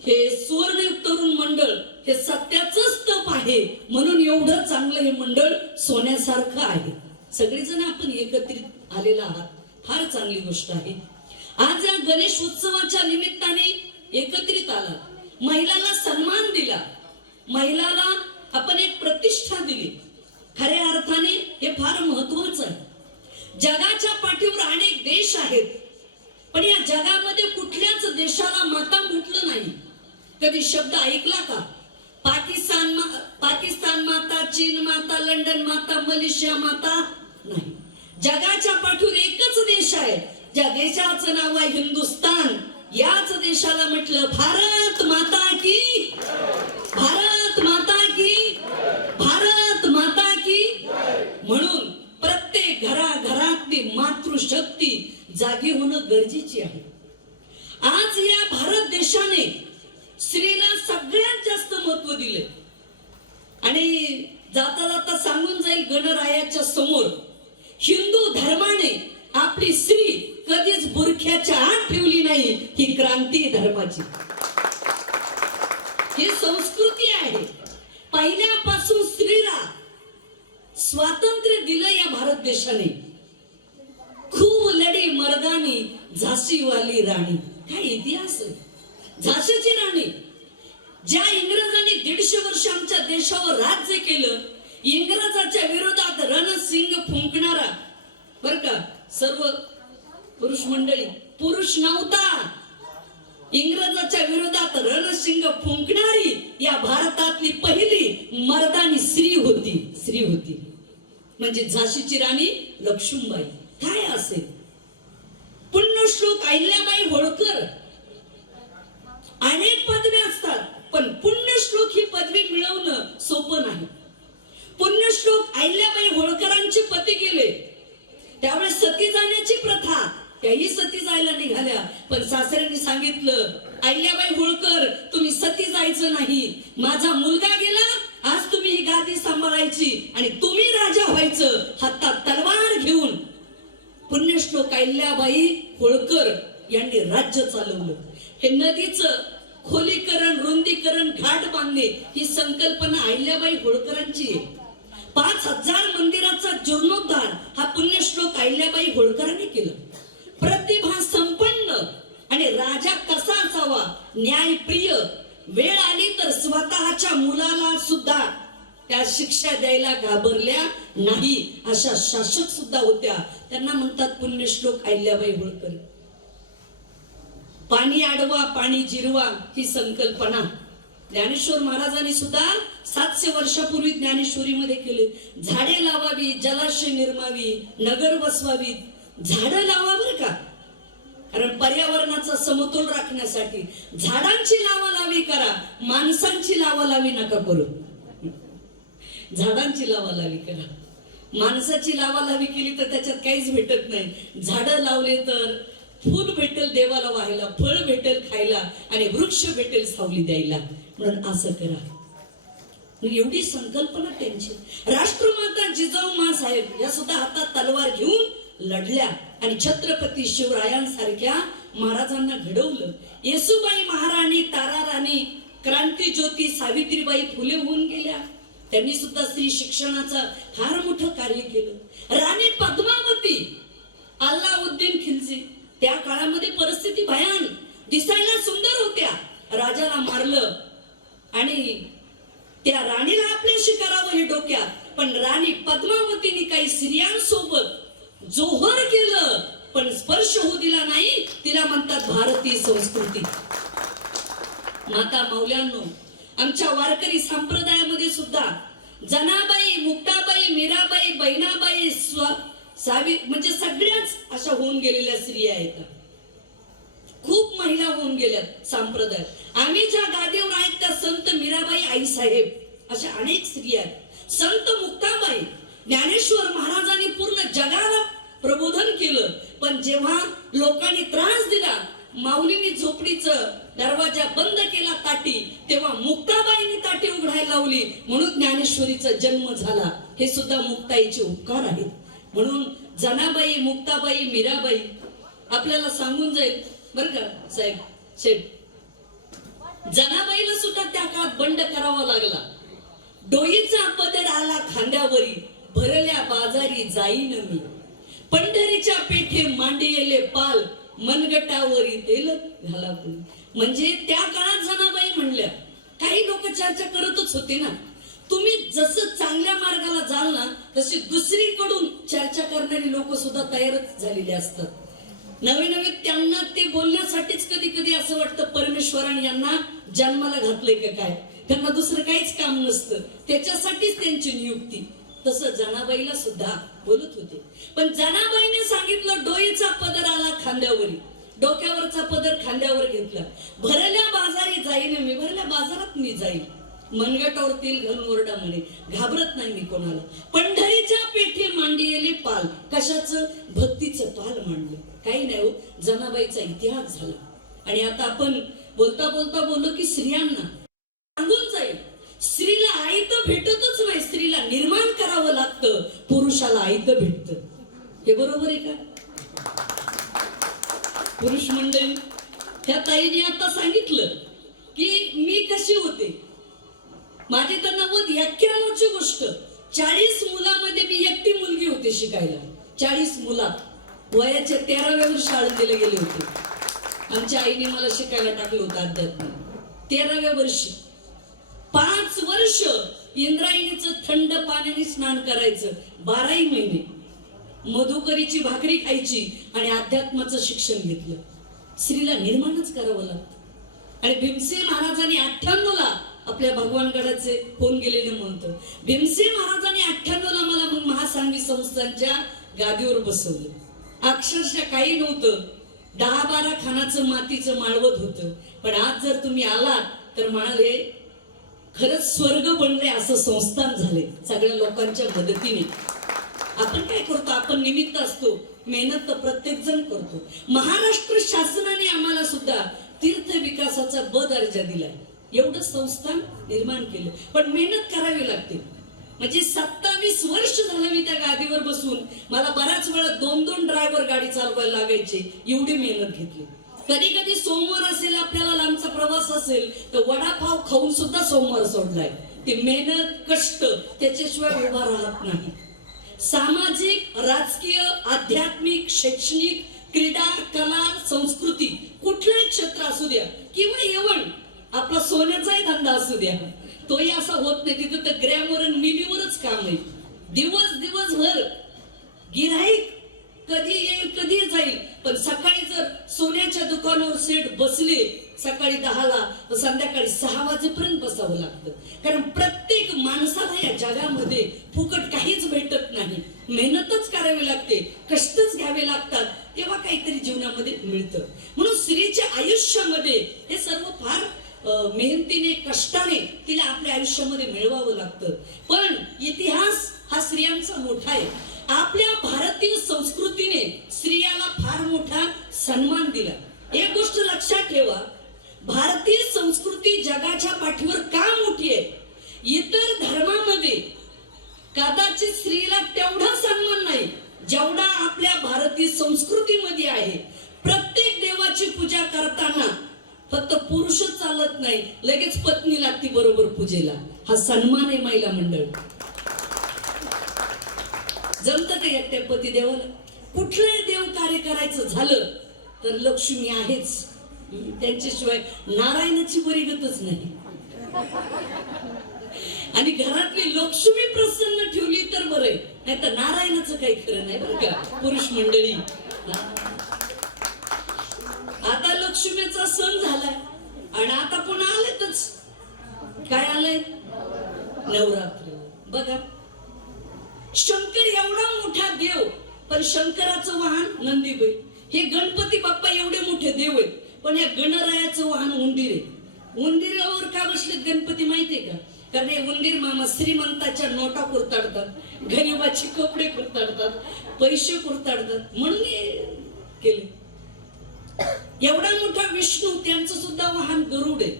हे सुवर्णयुग तरुण मंडळ हे सत्याचंच तप आहे म्हणून एवढं चांगलं हे मंडळ सोन्यासारखं आहे. सगळेजण आपण एकत्रित आलेला आहात, फार चांगली गोष्ट आहे. आज या गणेश उत्सवाच्या निमित्ताने एकत्रित आला, महिलाला सन्मान दिला, महिलाला आपण एक प्रतिष्ठा दिली. खऱ्या अर्थाने हे फार महत्वाचं आहे. जगाच्या पाठीवर अनेक देश आहेत, पण या जगामध्ये कुठल्याच देशाला माता म्हटलं नाही. कधी शब्द ऐकला का? पाकिस्तान माता, चीन माता, लंडन माता, मलेशिया माता नाही. जगाच्या पाठीवर एकच देश आहे, ज्या देशाचं नाव आहे हिंदुस्तान. याच देशाला म्हटलं भारत माता की, भारत माता की, भारत माता की. गरजेची आहे. आज या भारत देशाने स्त्रीला सगळ्यात जास्त महत्व दिले आणि जाता जाता सांगून जाईल गणरायाच्या समोर, हिंदू धर्माने आपली स्त्री कधीच बुरख्याच्या आत ठेवली नाही. ही क्रांती धर्माची, ही संस्कृती आहे. पहिल्यापासून स्त्रीला स्वातंत्र्य दिलं या भारत देशाने. खूप लढी मर्दानी झाशीवाली राणी. काय इतिहास आहे. झाशीची राणी, ज्या इंग्रजांनी 150 वर्ष आमच्या देशावर राज्य केलं, इंग्रजाच्या विरोधात रणसिंग फुंकणारा, बर का, सर्व पुरुष मंडळी, पुरुष नव्हता, इंग्रजाच्या विरोधात रणसिंग फुंकणारी या भारतातली पहिली मर्दानी स्त्री होती म्हणजे झाशीची राणी लक्ष्मीबाई. काय असेल पुण्यश्लोक अहिल्याबाई होळकर. अनेक पदवी असतात, पण पुण्यश्लोक ही पदवी मिळवणं सोपं नाही. पुण्यश्लोक अहिल्याबाई होळकरांचे पती गेले, त्यावेळेस सती जाण्याची प्रथा, त्याही सती जायला निघाल्या, पण सासऱ्यांनी सांगितलं, अहिल्याबाई होळकर तुम्ही सती जायचं नाही, माझा मुलगा गेला, आज तुम्ही ही गादी सांभाळायची आणि तुम्ही राजा व्हायचं. हातात तलवार घेऊन पुण्यश्लोक अहिल्याबाई होळकर यांनी राज्य चालवलं. हे नदीचं खोलीकरण, रुंदीकरण, घाट बांधणे ही संकल्पना अहिल्याबाई होळकरांची आहे. 5000 मंदिराचा जीर्णोद्धार हा पुण्यश्लोक अहिल्याबाई होळकरांनी केला. प्रतिभा संपन्न आणि राजा कसा असावा, न्यायप्रिय, वेळ आली तर स्वतःच्या मुलाला सुद्धा त्या शिक्षा द्यायला घाबरल्या नाही, अशा शासक सुद्धा होत्या. त्यांना म्हणतात पुण्यश्लोक अहिल्याबाई होळकर. पाणी अडवा पाणी जिरवा ही संकल्पना ज्ञानेश्वर महाराजांनी सुद्धा 700 वर्षापूर्वी ज्ञानेश्वरीमध्ये केले. झाडे लावावी, जलाशय निर्मावी, नगर बसवावी. झाडं लावा बरं का, कारण पर्यावरणाचा समतोल राखण्यासाठी झाडांची लावालावी करा, माणसांची लावालावी नका करू. झाडांची लावालावी करा. माणसाची लावालावी केली तर त्याच्यात काहीच भेटत नाही. झाडं लावले तर फूल भेटेल देवाला व्हायला, फळ भेटेल खायला आणि वृक्ष भेटेल सावली द्यायला. म्हणून असं करा. एवढी संकल्पना त्यांची. राष्ट्रमाता जिजाऊ साहेब या सुद्धा हातात तलवार घेऊन लढल्या आणि छत्रपती शिवरायांसारख्या महाराजांना घडवलं. येसुबाई महाराणी, ताराराणी, क्रांती ज्योती सावित्रीबाई फुले होऊन गेल्या. त्यांनी सुद्धा स्त्री शिक्षणाचं फार मोठं कार्य केलं. राणी पद्मावती, अल्लाउद्दीन खिलजी, त्या काळामध्ये परिस्थिती भयान, दिसायला सुंदर होत्या, राजाला मारलं आणि त्या राणीला आपल्याशी करावं हे डोक्यात, पण राणी पद्मावतीने काही स्त्रियांसोबत जोहर केलं पण स्पर्श होऊ दिला नाही. तिला म्हणतात भारतीय संस्कृती. माता मौल्यांनो, आमच्या वारकरी संप्रदायामध्ये सुद्धा जनाबाई, मुक्ताबाई, मीराबाई, बहिणाबाई, म्हणजे सगळ्याच अशा होऊन गेलेल्या स्त्रिया आहेत. खूप महिला होऊन गेल्या संप्रदायात. आम्ही ज्या गादीवर आहेत त्या संत मीराबाई आईसाहेब अशा अनेक स्त्रिया आहेत. संत मुक्ताबाई, ज्ञानेश्वर महाराजांनी पूर्ण जगाला प्रबोधन केलं, पण जेव्हा लोकांनी त्रास दिला, माऊलींनी झोपडीचं दरवाजा बंद केला ताटी, तेव्हा मुक्ताबाईंनी ताटी उघडायला लावली, म्हणून ज्ञानेश्वरीचा जन्म झाला. हे सुद्धा मुक्ताईचे उपकार आहेत. म्हणून जनाबाई, मुक्ताबाई, मीराबाई आपल्याला सांगून जाईल बर का साहेब. जनाबाईला सुद्धा त्या काळात बंड करावा लागला. डोईचा पदर आला खांद्यावरी, भरल्या बाजारी जाईन मी, पंढरीच्या पेठे मांडिलेले पाल, मनगटावरी तेल घाला कोणी. म्हणजे त्या काळात जनाबाई म्हणल्या. काही लोक चर्चा करतच होते ना, तुम्ही जसं चांगल्या मार्गाला जाल ना तशी दुसरीकडून चर्चा करणारी लोक सुद्धा तयारच झालेली असतात. नवे नवे त्यांना ते बोलण्यासाठीच कधी कधी असं वाटतं परमेश्वराने यांना जन्माला घातलंय का काय, त्यांना दुसरं काहीच काम नसतं, त्याच्यासाठीच त्यांची नियुक्ती. तसं जनाबाईला सुद्धा बोलत होते. पण जनाबाईने सांगितलं डोईचा पदर आला खांद्यावरी, डोक्यावरचा पदर खांद्यावर घेतला. भरल्या बाजारी जाईन मी, भरल्या बाजारात मी जाईन. मनगटावर तेल घालून ओरडा म्हणे, घाबरत नाही मी कोणाला. पंढरीच्या पेठी मांडियेले पाल, कशाचं? भक्तीचं पाल मांडलं. काही नाही हो, जनाबाईचा इतिहास झाला. आणि आता आपण बोलता बोलता बोललो की स्त्रियांना सांगून जाईल, स्त्रीला आयतं भेटतच नाही, स्त्रीला निर्माण करावं लागतं, पुरुषाला आयतं भेटतं. हे बरोबर आहे का? पुरुष मंडळी, त्या ताईने आता सांगितलं की मी कशी होते. माझी तर 91-91ची गोष्ट, 40 मुलामध्ये मी एकटी मुलगी होते शिकायला. 40 मुलात वयाच्या 13व्या वर्षी शाळेत दिले गेले होते. आमच्या आईने मला शिकायला टाकलं होतं अध्यात्म. 13व्या वर्षी 5 वर्ष इंद्रायणीचं थंड पाण्याने स्नान करायचं, 12ही महिने मधुकरीची भाकरी खायची आणि अध्यात्माचं शिक्षण घेतलं. स्त्रीला निर्माणच करावं लागतं. आणि भीमसेन महाराजांनी 98ला आपल्या भगवानगडाचे होऊन गेलेले म्हणतो, भीमसेन महाराजांनी 98ला मला मग महासांगी संस्थांच्या गादीवर बसवलं. अक्षरशः काही नव्हतं, 10-12 खानाचं मातीचं माळवत होतं. पण आज जर तुम्ही आलात तर म्हणाले खरंच स्वर्ग बनले असं संस्थान झाले सगळ्या लोकांच्या मदतीने. आपण काय करतो? आपण निमित्त असतो, मेहनत तर प्रत्येक जण करतो. महाराष्ट्र शासनाने आम्हाला सुद्धा तीर्थ विकासाचा ब दर्जा दिलाय. एवढं संस्थान निर्माण केलं, पण मेहनत करावी लागते. म्हणजे 27 वर्ष झालं मी त्या गादीवर बसून, मला बऱ्याच वेळा 2-2 ड्रायव्हर गाडी चालवायला लागायचे, एवढी मेहनत घेतली. कधी कधी सोमवार असेल, आपल्याला लांबचा प्रवास असेल तर वडापाव खाऊन सुद्धा सोमवार सोडलाय. ते मेहनत, कष्ट त्याच्याशिवाय उभा राहत नाही. सामाजिक, राजकीय, आध्यात्मिक, शैक्षणिक, क्रीडा, कला, संस्कृती, कुठलंही क्षेत्र असू द्या किंवा येवण आपला सोन्याचाही धंदा असू द्या, तोही असा होत नाही. तिथं तर ग्रॅमवर आणि मिलीवरच काम आहे. दिवसभर गिऱ्हाईक कधी येईल कधी जाईल, पण सकाळी जर सोन्याच्या दुकानावर सेट बसले सकाळी 10ला तर संध्याकाळी 6 वाजेपर्यंत बसावं लागतं. कारण प्रत्येक माणसाला या जगामध्ये फुकट काहीच भेटत नाही. मेहनतच करावी लागते, कष्टच घ्यावे लागतात, तेव्हा काहीतरी जीवनामध्ये मिळतं. म्हणून स्त्रीच्या आयुष्यामध्ये हे सर्व फार मेहनतीने, कष्टाने तिला आपल्या आयुष्यामध्ये मिळवावं लागतं. पण इतिहास हा स्त्रियांचा मोठा आहे. आपल्या भारतीय संस्कृतीने स्त्रियाला फार मोठा सन्मान दिला. एक गोष्ट लक्षात ठेवा, भारतीय संस्कृती जगाच्या पाठीवर का मोठी आहे? इतर धर्मामध्ये कदाचित स्त्रीला तेवढा सन्मान नाही जेवढा आपल्या भारतीय संस्कृतीमध्ये आहे. प्रत्येक देवाची पूजा करताना फक्त पुरुषच चालत नाही, लगेच पत्नी लागती बरोबर पूजेला. हा सन्मान आहे महिला मंडळ. जमत का एकट्या पती देवाला? कुठलंही देव कार्य करायचं झालं तर लक्ष्मी आहेच, त्यांच्याशिवाय नारायणाची बरीगतच नाही. आणि घरातली लक्ष्मी प्रसन्न ठेवली तर बरं, नाही तर नारायणाचं काही खरं नाही बरं का पुरुष मंडळी. आता लक्ष्मीचा सण झालाय आणि आता पुन्हा आलेतच. काय आलंय? नवरात्र. बघा, शंकर एवढा मोठा देव, पण शंकराचं वाहन नंदीबाई. हे गणपती बाप्पा एवढे मोठे देव आहेत, पण या गणरायाचं वाहन उंदीर आहे. उंदीरावर का बसलेत गणपती माहितीये का? कारण हे उंदीर मामा श्रीमंताच्या नोटा कुरताडतात, गरीबाचे कपडे कुरताडतात, पैसे कुरताडतात, म्हणून केले. एवढा मोठा विष्णू, त्यांचं सुद्धा वाहन गरुड आहे.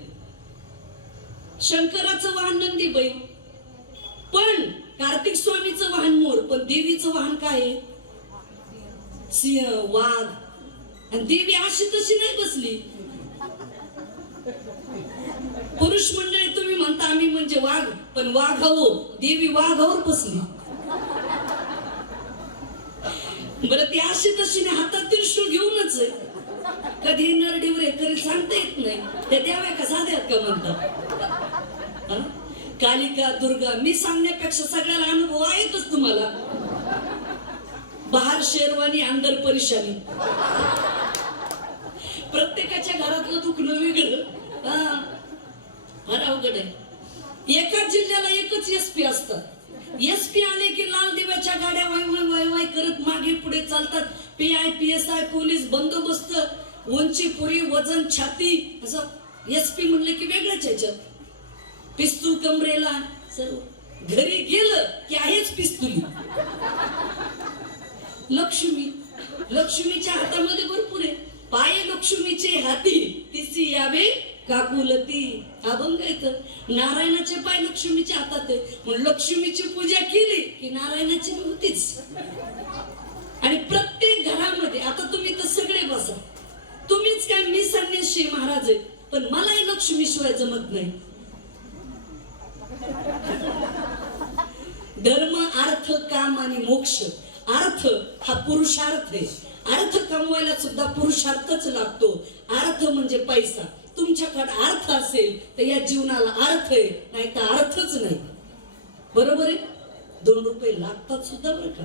शंकराचं वाहन नंदीबाई, पण कार्तिक स्वामीचं वाहन मोर, पण देवीचं वाहन काय आहे? सिंह, वाघ. आणि देवी अशी तशी नाही बसली. पुरुष मंडळी तुम्ही म्हणता आम्ही म्हणजे वाघ, पण वाघावर, देवी वाघावर बसली. बरं, ती अशी तशी नाही, हातात त्रिशूळ घेऊनच आहे. कधी नरडीवर आहे तरी सांगता येत नाही. त्या देव्या का साध्यात का म्हणतात? कालिका, दुर्गा, मी सांगण्यापेक्षा सगळ्याला अनुभव आहेतच तुम्हाला. बाहेर शेरवानी, अंदर परेशानी. प्रत्येकाच्या घरातलं दुखणं वेगळं. फार अवघड आहे. एकाच जिल्ह्याला एकच एसपी असतात. एसपी आले की लाल दिव्याच्या गाड्या वाय वाय वाय वाय करत मागे पुढे चालतात. PI, PSI, पोलीस बंदोबस्त, उंची पुरी, वजन, छाती, असं एसपी म्हणले की वेगळ्याच ह्याच्यात. पिस्तूल कमरेला सर्व घरी गेलं की आहेच पिस्तुली. लक्ष्मीच्या हातामध्ये भरपूर आहे. पाय लक्ष्मीचे हाती तिसी यावे काकुलती. अभंग येतं. नारायणाचे पाय लक्ष्मीच्या हातात आहे. मग लक्ष्मीची पूजा केली की नारायणाची होतीच. आणि प्रत्येक घरामध्ये आता तुम्ही तर सगळे बसा, तुम्हीच काय मी संन्यासी महाराज आहे, पण मलाही लक्ष्मीशिवाय जमत नाही. धर्म अर्थ काम आणि मोक्ष. अर्थ हा पुरुषार्थ आहे. अर्थ कमवायला सुद्धा पुरुषार्थच लागतो. अर्थ म्हणजे पैसा. तुमच्याकडे अर्थ असेल तर या जीवनाला अर्थ आहे, नाही तर अर्थच नाही. बरोबर आहे. 2 रुपये लागतात सुद्धा बरं का.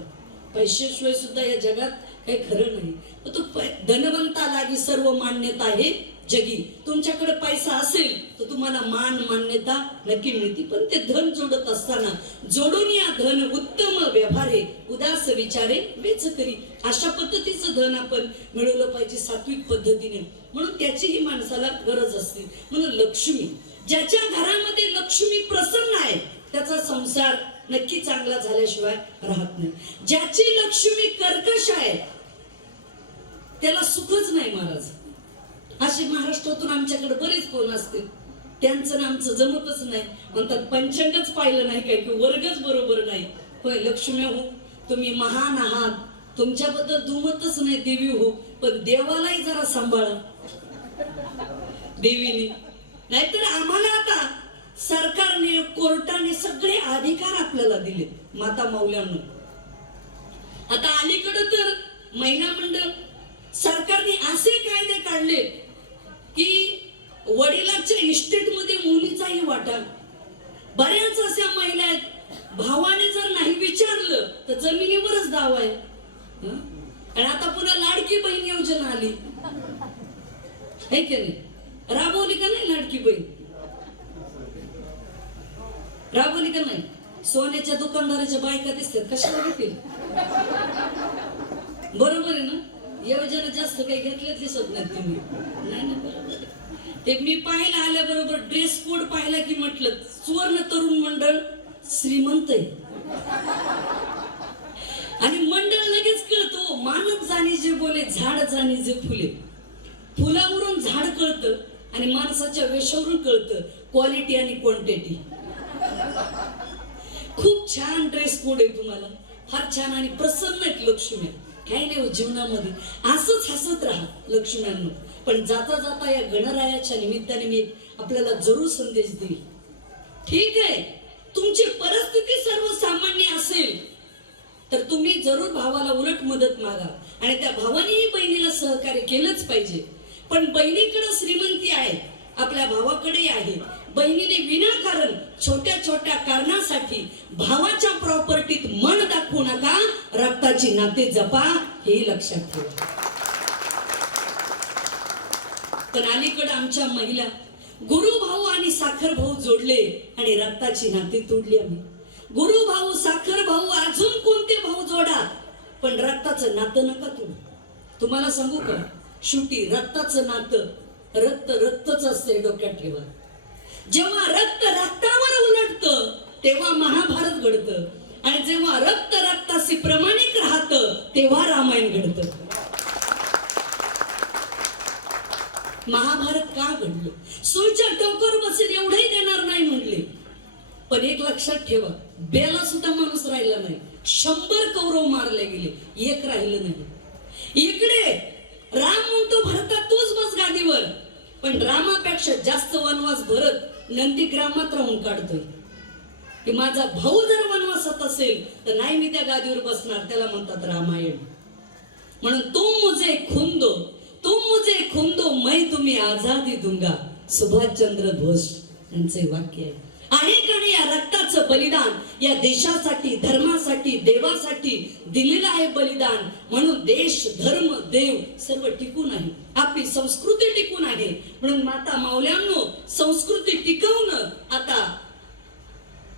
पैशाशिवाय सुद्धा या जगात काही खरं नाही. तो धनवंता लागी सर्व मान्यता आहे जगी. तुमच्याकडे पैसा असेल तर तुम्हाला मान मान्यता नक्की मिळते. पण ते धन जोडत असताना जोडून या धन उत्तम व्यवहारे उदास विचारे वेच करी. अशा पद्धतीचं धन आपण मिळवलं पाहिजे सात्विक पद्धतीने. म्हणून त्याचीही माणसाला गरज असते. म्हणून लक्ष्मी, ज्याच्या घरामध्ये लक्ष्मी प्रसन्न आहे त्याचा संसार नक्की चांगला झाल्याशिवाय राहत नाही. ज्याची लक्ष्मी कर्कश आहे त्याला सुखच नाही महाराज. असे महाराष्ट्रातून आमच्याकडे बरेच कोण असतील, त्यांचं आमचं जमतच नाही. म्हणतात पंचांगच पाहिलं नाही काय की वर्गच बरोबर नाही. होय लक्ष्मी हो, तुम्ही महान आहात, तुमच्याबद्दल दुमतच नाही देवी हो, पण देवालाही जरा सांभाळा देवीने. नाहीतर आम्हाला आता सरकारने कोर्टाने सगळे अधिकार आपल्याला दिले माता मौल्यांना. आता अलीकडे तर महिला मंडळ सरकारने असे कायदे काढले की वडिलांच्या इस्टेट मध्ये मुलीचाही वाटा. बऱ्याच अशा महिला आहेत, भावाने जर नाही विचारलं तर जमिनीवरच दावा आहे. आणि आता पुन्हा लाडकी बहीण योजना आली है की नाही. राबवली का नाही लाडकी बहीण? राबवली का नाही? सोन्याच्या दुकानदाराच्या बायका दिसतात कशाला घेतील? बरोबर आहे ना. योजना जास्त काही घेतल्या दिसत नाही तुम्ही. नाही ना बरोबर. ते मी पाहायला आल्याबरोबर ड्रेस कोड पाहिला की म्हटलं सुवर्ण तरुण मंडळ श्रीमंत आहे. आणि मंडळ लगेच कळतो. मानत जाणे जे बोले झाड जाणे जे फुले. फुलावरून झाड कळतं आणि माणसाच्या वेशावरून कळतं क्वालिटी आणि क्वांटिटी. खूप छान ड्रेस कोड आहे तुम्हाला, फार छान आणि प्रसन्न आहेत लक्ष्मी. काही नाही जीवनामध्ये असंच हसत राहा लक्ष्म्यांनो. पण जाता जाता या गणरायाच्या निमित्ताने मी आपल्याला जरूर संदेश देईल. ठीक आहे, तुमची परिस्थिती सर्वसामान्य असेल तर तुम्ही जरूर भावाला उलट मदत मागा आणि त्या भावानेही बहिणीला सहकार्य केलंच पाहिजे. पण बहिणीकडे श्रीमंती आहे, आपल्या भावाकडे आहे. बहिणीने विनाकारण छोट्या छोट्या कारणासाठी भावाच्या प्रॉपर्टीत मन दाखवू नका. रक्ताची नाते जपा, हे लक्षात ठेवा. पण अलीकडे आमच्या महिला गुरु भाऊ आणि साखर भाऊ जोडले आणि रक्ताची नाते तोडली. आम्ही गुरु भाऊ, साखर भाऊ, अजून कोणते भाऊ जोडा, पण रक्ताचं नातं नका तोडू. तुम्हाला सांगू का, शेवटी रक्ताचं नातं रक्त रक्तच असते, डोक्यात ठेवा. जेव्हा रक्त रक्तावर उलटतं तेव्हा महाभारत घडतं आणि जेव्हा रक्त रक्ताशी प्रमाणित राहतं तेव्हा रामायण घडतं. महाभारत का घडलं? सूळच्या टोकावर बसेल एवढंही देणार नाही म्हणले. पण एक लक्षात ठेवा, बेला सुद्धा माणूस राहिला नाही. 100 कौरव मारले गेले, एक राहिलं नाही. इकडे राम म्हणतो भरता तूच बस गादीवर, पण रामापेक्षा जास्त वनवास भरत नंदीग्रामात राहून काढतोय की माझा भाऊ जर वनवासात असेल तर नाही मी त्या गादीवर बसणार. त्याला म्हणतात रामायण. म्हणून तुम मुझे खुंदो मैं तुम्ही आझादी दूंगा. सुभाषचंद्र बोस यांचे वाक्य आहे. अनेकांनी या रक्ताचं बलिदान या देशासाठी, धर्मासाठी, देवासाठी दिलेलं आहे बलिदान. म्हणून देश, धर्म, देव सर्व टिकून आहे. आपली संस्कृती टिकून आहे. म्हणून माता माऊल्यांनो, संस्कृती टिकवणं आता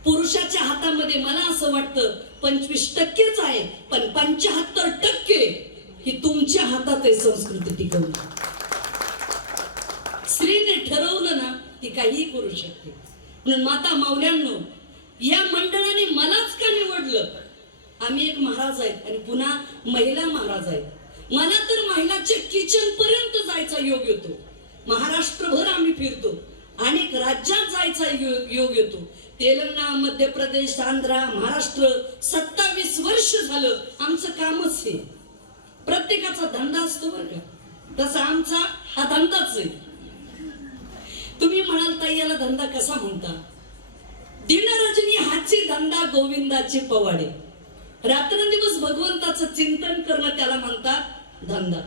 पुरुषाच्या हातामध्ये मला असं वाटतं 25% आहे, पण 75% ही तुमच्या हातात आहे संस्कृती टिकवणं. स्त्रीने ठरवलं ना ती काहीही करू शकते. म्हणून माता माऊल्यांनो, या मंडळाने मलाच का निवडलं? आम्ही एक महाराज आहेत आणि पुन्हा महिला महाराज आहेत. मला तर महिलाच्या किचन पर्यंत जायचा योग येतो. महाराष्ट्रभर आम्ही फिरतो, अनेक राज्यात जायचा योग येतो. तेलंगणा, मध्य प्रदेश, आंध्र, महाराष्ट्र 27 वर्ष झालं आमचं कामच हे. प्रत्येकाचा धंदा असतो बरं का, तसा आमचा हा धंदाच आहे. तुम्ही म्हणाल ताई याला धंदा कसा म्हणता? दिनरजनी हाची धंदा गोविंदाचे पवाडे. रात्रंदिवस भगवंताचं चिंतन करणं त्याला म्हणतात धंदा.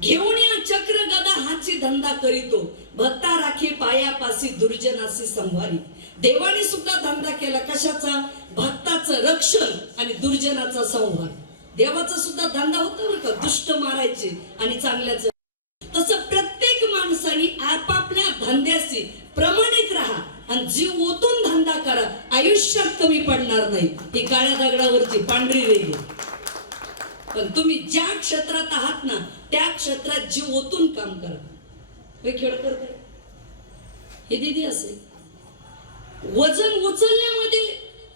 घेऊन या चक्र गदा हाची धंदा करीतो, भक्ता राखी पायापासी दुर्जनासी संभारी. देवाने सुद्धा धंदा केला कशाचा? भक्ताचं रक्षण आणि दुर्जनाचा संहार. देवाचा सुद्धा धंदा होता बरं का, दुष्ट मारायचे आणि चांगल्याचं. तसं प्रत्येक माणसाने आपापल्या धंद्याशी प्रमाणित राहा आणि जीव ओतून धंदा करा. आयुष्यात कमी पडणार नाही. ही काळ्या दगडावरची पांढरी रेघ. पण तुम्ही ज्या क्षेत्रात आहात ना, त्या क्षेत्रात जीव ओतून काम करा. हे खेळ करते हे दीदी असे वजन उचलण्यामध्ये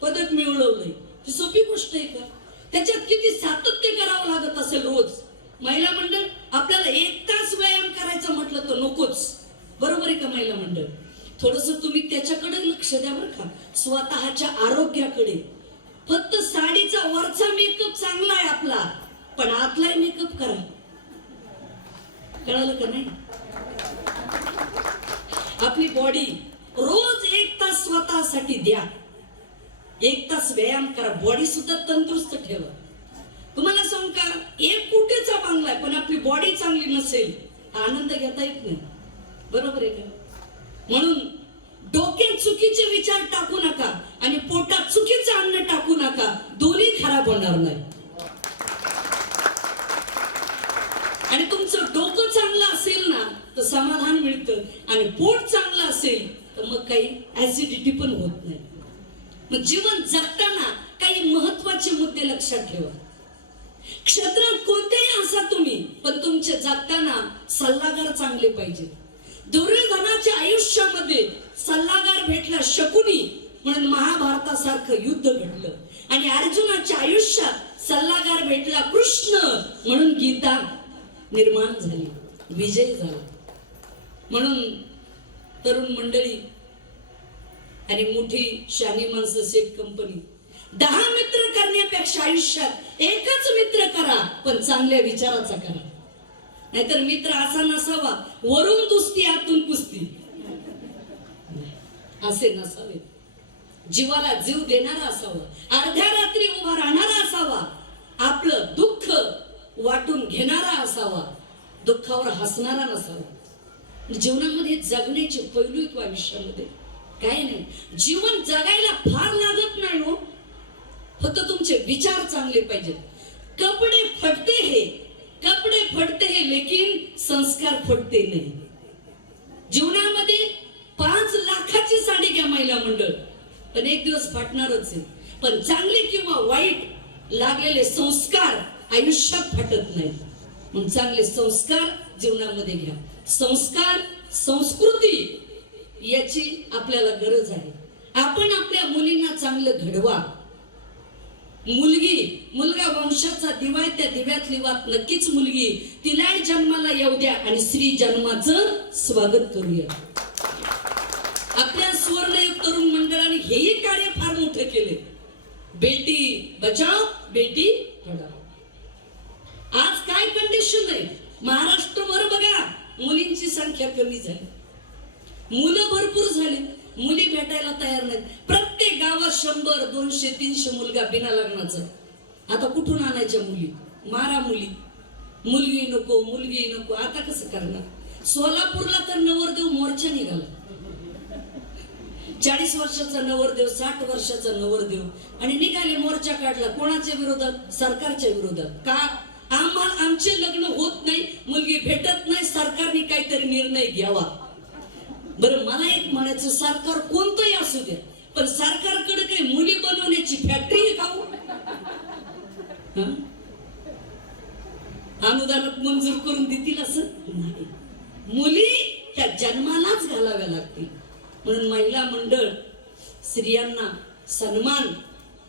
पदक मिळवलंय, ही सोपी गोष्ट आहे का? त्याच्यात किती सातत्य करावं लागत असेल रोज. महिला मंडळ आपल्याला 1 तास व्यायाम करायचं म्हटलं तर नकोच. बरोबर आहे का महिला मंडळ? थोडस तुम्ही त्याच्याकडे लक्ष द्या बरं का, स्वतःच्या आरोग्याकडे. फक्त साडीचा वरचा मेकअप चांगला आहे आपला, पण आतला मेकअप करा. कळालं का नाही? आपली बॉडी रोज 1 तास स्वतःसाठी द्या. 1 तास व्यायाम करा, बॉडी सुद्धा तंदुरुस्त ठेवा. तुम्हाला सांगू का, 1 कोटीचा बांगला आहे पण आपली बॉडी चांगली नसेल, आनंद घेता येत नाही. बरोबर आहे का? म्हणून डोक्यात चुकीचे विचार टाकू नका आणि पोटात चुकीचं अन्न टाकू नका. दोन्ही खराब होणार नाही. आणि तुमचं डोकं चांगलं असेल ना तर समाधान मिळतं, आणि पोट चांगलं असेल तर मग काही ऍसिडिटी पण होत नाही. मग जीवन जगताना काही महत्वाचे मुद्दे लक्षात ठेवा. क्षेत्रात कोणतेही असा तुम्ही, पण तुमचे जगताना सल्लागार चांगले पाहिजे. दुर्योधनाच्या आयुष्यामध्ये सल्लागार भेटला शकुनी, म्हणून महाभारतासारखं युद्ध घडलं. आणि अर्जुनाच्या आयुष्यात सल्लागार भेटला कृष्ण, म्हणून गीता निर्माण झाली, विजय झाला. म्हणून तरुण मंडळी आणि मोठी शहाणी माणसं, सेट कंपनी, 10 मित्र करण्यापेक्षा आयुष्यात एकच मित्र करा, पण चांगल्या विचाराचा करा. नाहीतर मित्र असा नसावा वरून दुसती आतून कुस्ती, असे नसावे. जीवाला जीव देणारा असावा, अर्ध्या रात्री उभा राहणारा असावा, आपलं दुःख वाटून घेणारा असावा, दुःखावर हसणारा नसावा. जीवनामध्ये जगण्याचे पैलू आहेत आयुष्यामध्ये, काय नाही. जीवन जगायला फार लागत नाही हो, फक्त तुमचे विचार चांगले पाहिजेत. कपडे फटते हैं लेकिन संस्कार फटते नाही. जीवनामध्ये 5 लाखाची साडी घ्या महिला मंडळ, पण एक दिवस फाटणारच आहे. पण चांगले किंवा वाईट लागलेले संस्कार आयुष्यात फाटत नाही. म्हणून चांगले संस्कार जीवनामध्ये घ्या. संस्कार, संस्कृती याची आपल्याला गरज आहे. आपण आपल्या मुलींना चांगलं घडवा. मुलगा वंशाचा दिवा आहे, त्या दिव्यातली वात नक्कीच मुलगी. तिला जन्माला येऊ द्या आणि श्री जन्माचं स्वागत करूया. आपल्या सुवर्णयुग तरुण मंडळाने हेही कार्य फार मोठं केले. बेटी बचाव, बेटी पढाव. आज काय कंडिशन आहे महाराष्ट्रभर बघा, मुलींची संख्या कमी झाली, मुलं भरपूर झाली, मुली भेटायला तयार नाहीत. प्रत्येक गावात 100, 200, 300 मुलगा बिना लग्नाचा. आता कुठून आणायच्या मुली? मारा मुली. मुलगी नको. आता कसं करणार? सोलापूरला तर नवरदेव मोर्चा निघाला. 40 वर्षाचा नवरदेव, 60 वर्षाचा नवरदेव, आणि निघाले मोर्चा काढला. कोणाच्या विरोधात? सरकारच्या विरोधात. का? आमचे लग्न होत नाही, मुलगी भेटत नाही, सरकारने काहीतरी निर्णय घ्यावा. बरं, मला एक म्हणायचं, सरकार कोणतंही असू द्या, पण सरकारकडे काही मुली बनवण्याची फॅक्टरी आहे का? अनुदानात मंजूर करून देतील असं नाही. मुली त्या जन्मालाच घालाव्या लागतील. म्हणून महिला मंडळ स्त्रियांना सन्मान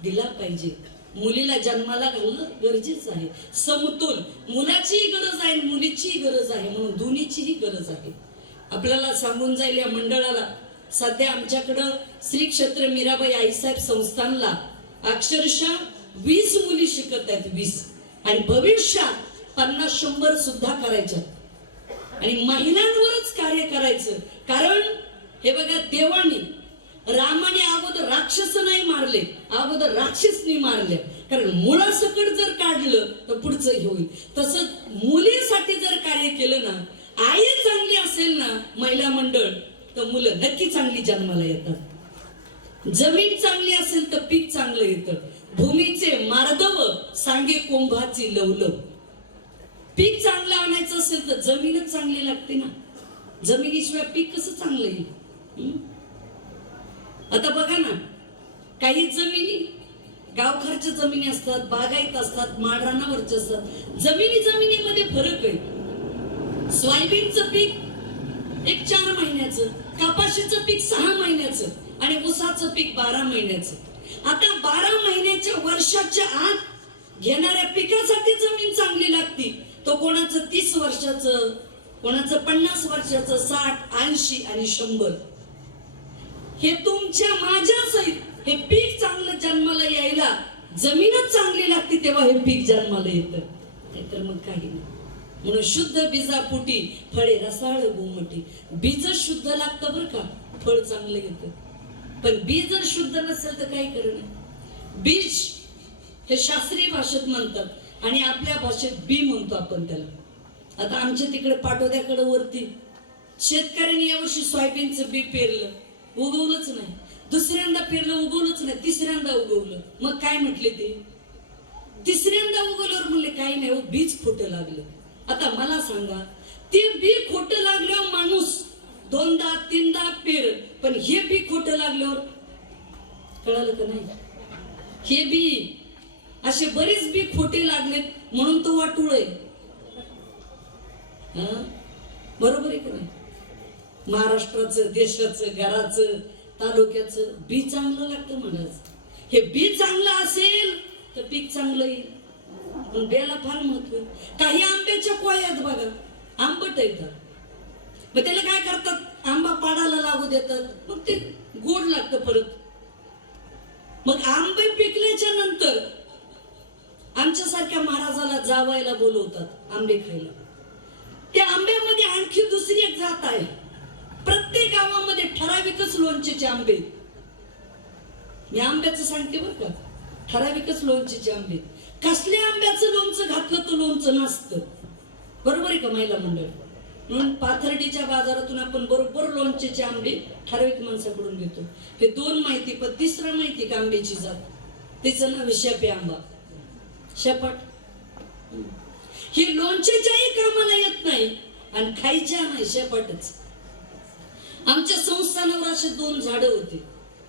दिला पाहिजे. मुलीला जन्माला घालणं गरजेचं आहे. समतोल, मुलाचीही गरज आहे आणि मुलीचीही गरज आहे, म्हणून दोन्हीचीही गरज आहे. आपल्याला सांगून जाईल या मंडळाला, सध्या आमच्याकडं श्री क्षेत्र मीराबाई आईसाहेब संस्थानला अक्षरशः 20 मुली शिकत आहेत, 20, आणि भविष्यात 50-100 सुद्धा करायच्या. आणि महिलांवरच कार्य करायचं. कारण हे बघा, देवाने रामाने अगोदर राक्षस नाही मारले, अगोदर राक्षसनी मारले. कारण मुळासकट जर काढलं तर पुढचं हे होईल. तसंच मुलीसाठी जर कार्य केलं ना, आई चांगली असेल ना महिला मंडळ, तर मुलं नक्की चांगली जन्माला येतात. जमीन चांगली असेल तर पीक चांगलं येतं. भूमीचे मार्दव सांगे कोंभाची लवलव. पीक चांगलं आणायचं असेल तर जमीनच चांगली लागते ना. जमिनीशिवाय पीक कसं चांगलं येईल? आता बघा ना, काही जमिनी गावखारच्या जमिनी असतात, बागायत असतात, माळरानावरच्या असतात. जमिनीमध्ये फरक आहे. सोयाबीनचं पीक एक 4 महिन्याचं, कपाशीचं पीक 6 महिन्याचं आणि ऊसाचं पीक 12 महिन्याचं. आता 12 महिन्याच्या वर्षाच्या आत घेणाऱ्या पिकासाठी जमीन चांगली लागती. तो कोणाचं 30 वर्षाचं, कोणाचं 50 वर्षाचं, 60, 80 आणि 100. हे तुमच्या माझ्या सहित हे पीक चांगलं जन्माला यायला जमीनच चांगली लागते, तेव्हा हे पीक जन्माला येतं. नाहीतर मग काही नाही. म्हणून शुद्ध बीजापोटी फळे रसाळ गोमटी. बीज शुद्ध लागतं बरं का, फळ चांगलं येतं. पण बीज जर शुद्ध नसेल तर काही करणं. बीज हे शास्त्रीय भाषेत म्हणतात आणि आपल्या भाषेत बी म्हणतो आपण त्याला. आता आमच्या तिकडे पाटोद्याकडे वरती शेतकऱ्यांनी यावर्षी सोयाबीनचं बी पेरलं, उगवलंच नाही. दुसऱ्यांदा पेरलं, उगवलंच नाही. तिसऱ्यांदा उगवलं, मग काय म्हटले ते? तिसऱ्यांदा उगवल्यावर म्हणले काही नाही, बीज खोटं लागलं. आता मला सांगा, ते बी खोटं लागल्यावर माणूस 2दा 3दा पेर, पण हे बी खोटं लागल्यावर कळालं का नाही? हे बी असे बरेच बी खोटे लागलेत म्हणून तो वाटूळ आहे. बरोबर आहे का नाही? महाराष्ट्राचं, देशाचं, घराचं, तालुक्याचं बी चांगलं लागतं म्हणायचं. हे बी चांगलं असेल तर पीक चांगलं येईल. पण बेला फार महत्व. काही आंब्याच्या कोयात बघा आंबट येतात, मग त्याला काय करतात, आंबा पाडाला लागू देतात, मग ते गोड लागतं परत. मग आंबे पिकल्याच्या नंतर आमच्यासारख्या महाराजाला जावायला बोलवतात आंबे खायला. त्या आंब्यामध्ये आणखी दुसरी एक जात आहे. प्रत्येक गावामध्ये ठराविकच लोणचेचे आंबे. मी आंब्याचं सांगते बरं का, ठराविकच लोणचेचे आंबे. कसल्या आंब्याचं लोणचं घातलं तर लोणचं नसतं. बरोबर आहे का महिला मंडळ? म्हणून पाथर्डीच्या बाजारातून आपण बरोबर लोणचेचे आंबे ठराविक माणसाकडून घेतो. हे 2 माहिती. पण तिसरं माहिती का आंब्याची जात? तिचं नाव शेपे आंबा, शेपट. ही लोणचेच्याही कामाला येत नाही आणि खायच्या नाही, शेपटच. आमच्या संस्थानावर असे 2 झाडं होते.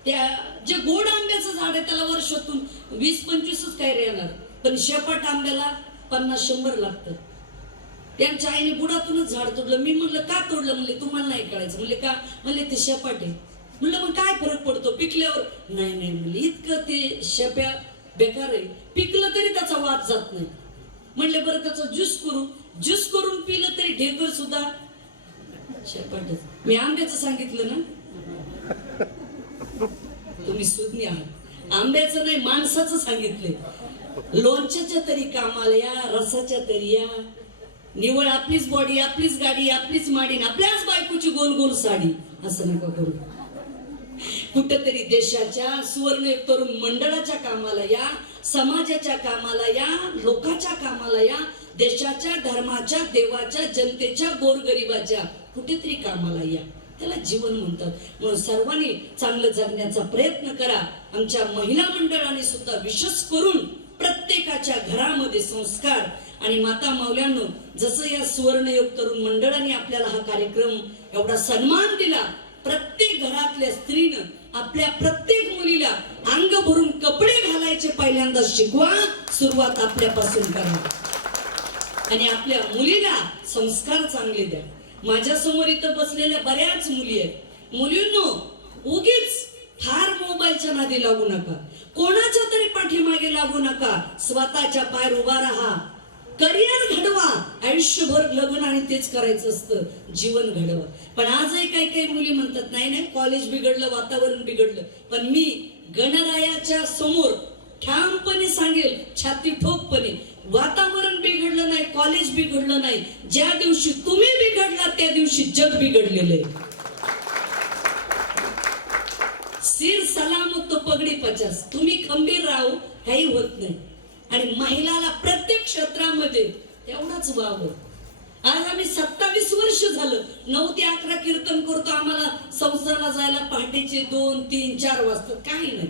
त्या जे गोड आंब्याचं झाड आहे त्याला वर्षातून 20-25च काय येणार, पण शेपट आंब्याला 50-100 लागतं. त्यांच्या आईने बुडातूनच झाड तोडलं. मी म्हणलं का तोडलं? म्हणले तुम्हाला नाही कळायचं. म्हणले का? म्हणले ते शेपट आहे. म्हणलं मग काय फरक पडतो पिकल्यावर? नाही नाही म्हणले, इतकं ते शेप्या बेकार आहे, पिकलं तरी त्याचा वाद जात नाही. म्हणले बरं त्याचा ज्यूस करून पिलं तरी ढेकर सुद्धा शेपटच. मी आंब्याचं सांगितलं ना, तुम्ही सुज्ञ आहात. आंब्याचं नाही, माणसाचं सांगितलंय. लोणच्याच्या तरी कामाला या, रसाच्या तरी या. निवळ आपलीच बॉडी, आपलीच गाडी, आपलीच माडी, आपल्याच बायकोची गोल गोल साडी. असं नका करू. कुठेतरी देशाच्या सुवर्ण तरुण मंडळाच्या कामाला या, समाजाच्या कामाला या, लोकांच्या कामाला या, देशाच्या, धर्माच्या, देवाच्या, जनतेच्या, गोरगरिबाच्या कुठेतरी कामाला या. त्याला जीवन म्हणतात. म्हणून सर्वांनी चांगलं जगण्याचा प्रयत्न करा. आमच्या महिला मंडळाने सुद्धा विशेष करून प्रत्येकाच्या घरामध्ये संस्कार आणि माता माऊल्यांनो, जसं या सुवर्णयोग तरुण मंडळाने आपल्याला हा कार्यक्रम एवढा सन्मान दिला, प्रत्येक घरातल्या स्त्रीनं आपल्या प्रत्येक मुलीला अंग भरून कपडे घालायचे पहिल्यांदा शिकवा. सुरुवात आपल्यापासून करा आणि आपल्या मुलीला संस्कार चांगले द्या. माझ्या समोर इथं बसलेल्या बऱ्याच मुली आहेत. मुलींनो, उगीच फार मोबाईलच्या नादी लागू नका, कोणाच्या तरी पाठीमागे लागू नका, स्वतःच्या पायावर उभा राहा, करिअर घडवा, आयुष्यभर लग्न आणि तेच करायचं असतं, जीवन घडवा. पण आजही काही काही मुली म्हणतात नाही नाही कॉलेज बिघडलं, वातावरण बिघडलं. पण मी गणरायाच्या समोर ठामपणे सांगेल, छाती ठोकपणे, वातावरण बिघडलं नाही, कॉलेज बिघडलं नाही, ज्या दिवशी तुम्ही बिघडला त्या दिवशी जग बिघडलेलं आहे. सिर सलामत तो पगडी 50. तुम्ही खंबीर राहू, काही होत नाही. आणि महिलाला प्रत्येक क्षेत्रामध्ये तेवढाच वाव. आज आम्ही 27 वर्ष झालं 9 ते 11 कीर्तन करतो. आम्हाला संस्थानाला जायला पहाटेचे 2, 3, 4 वाजतात, काही नाही.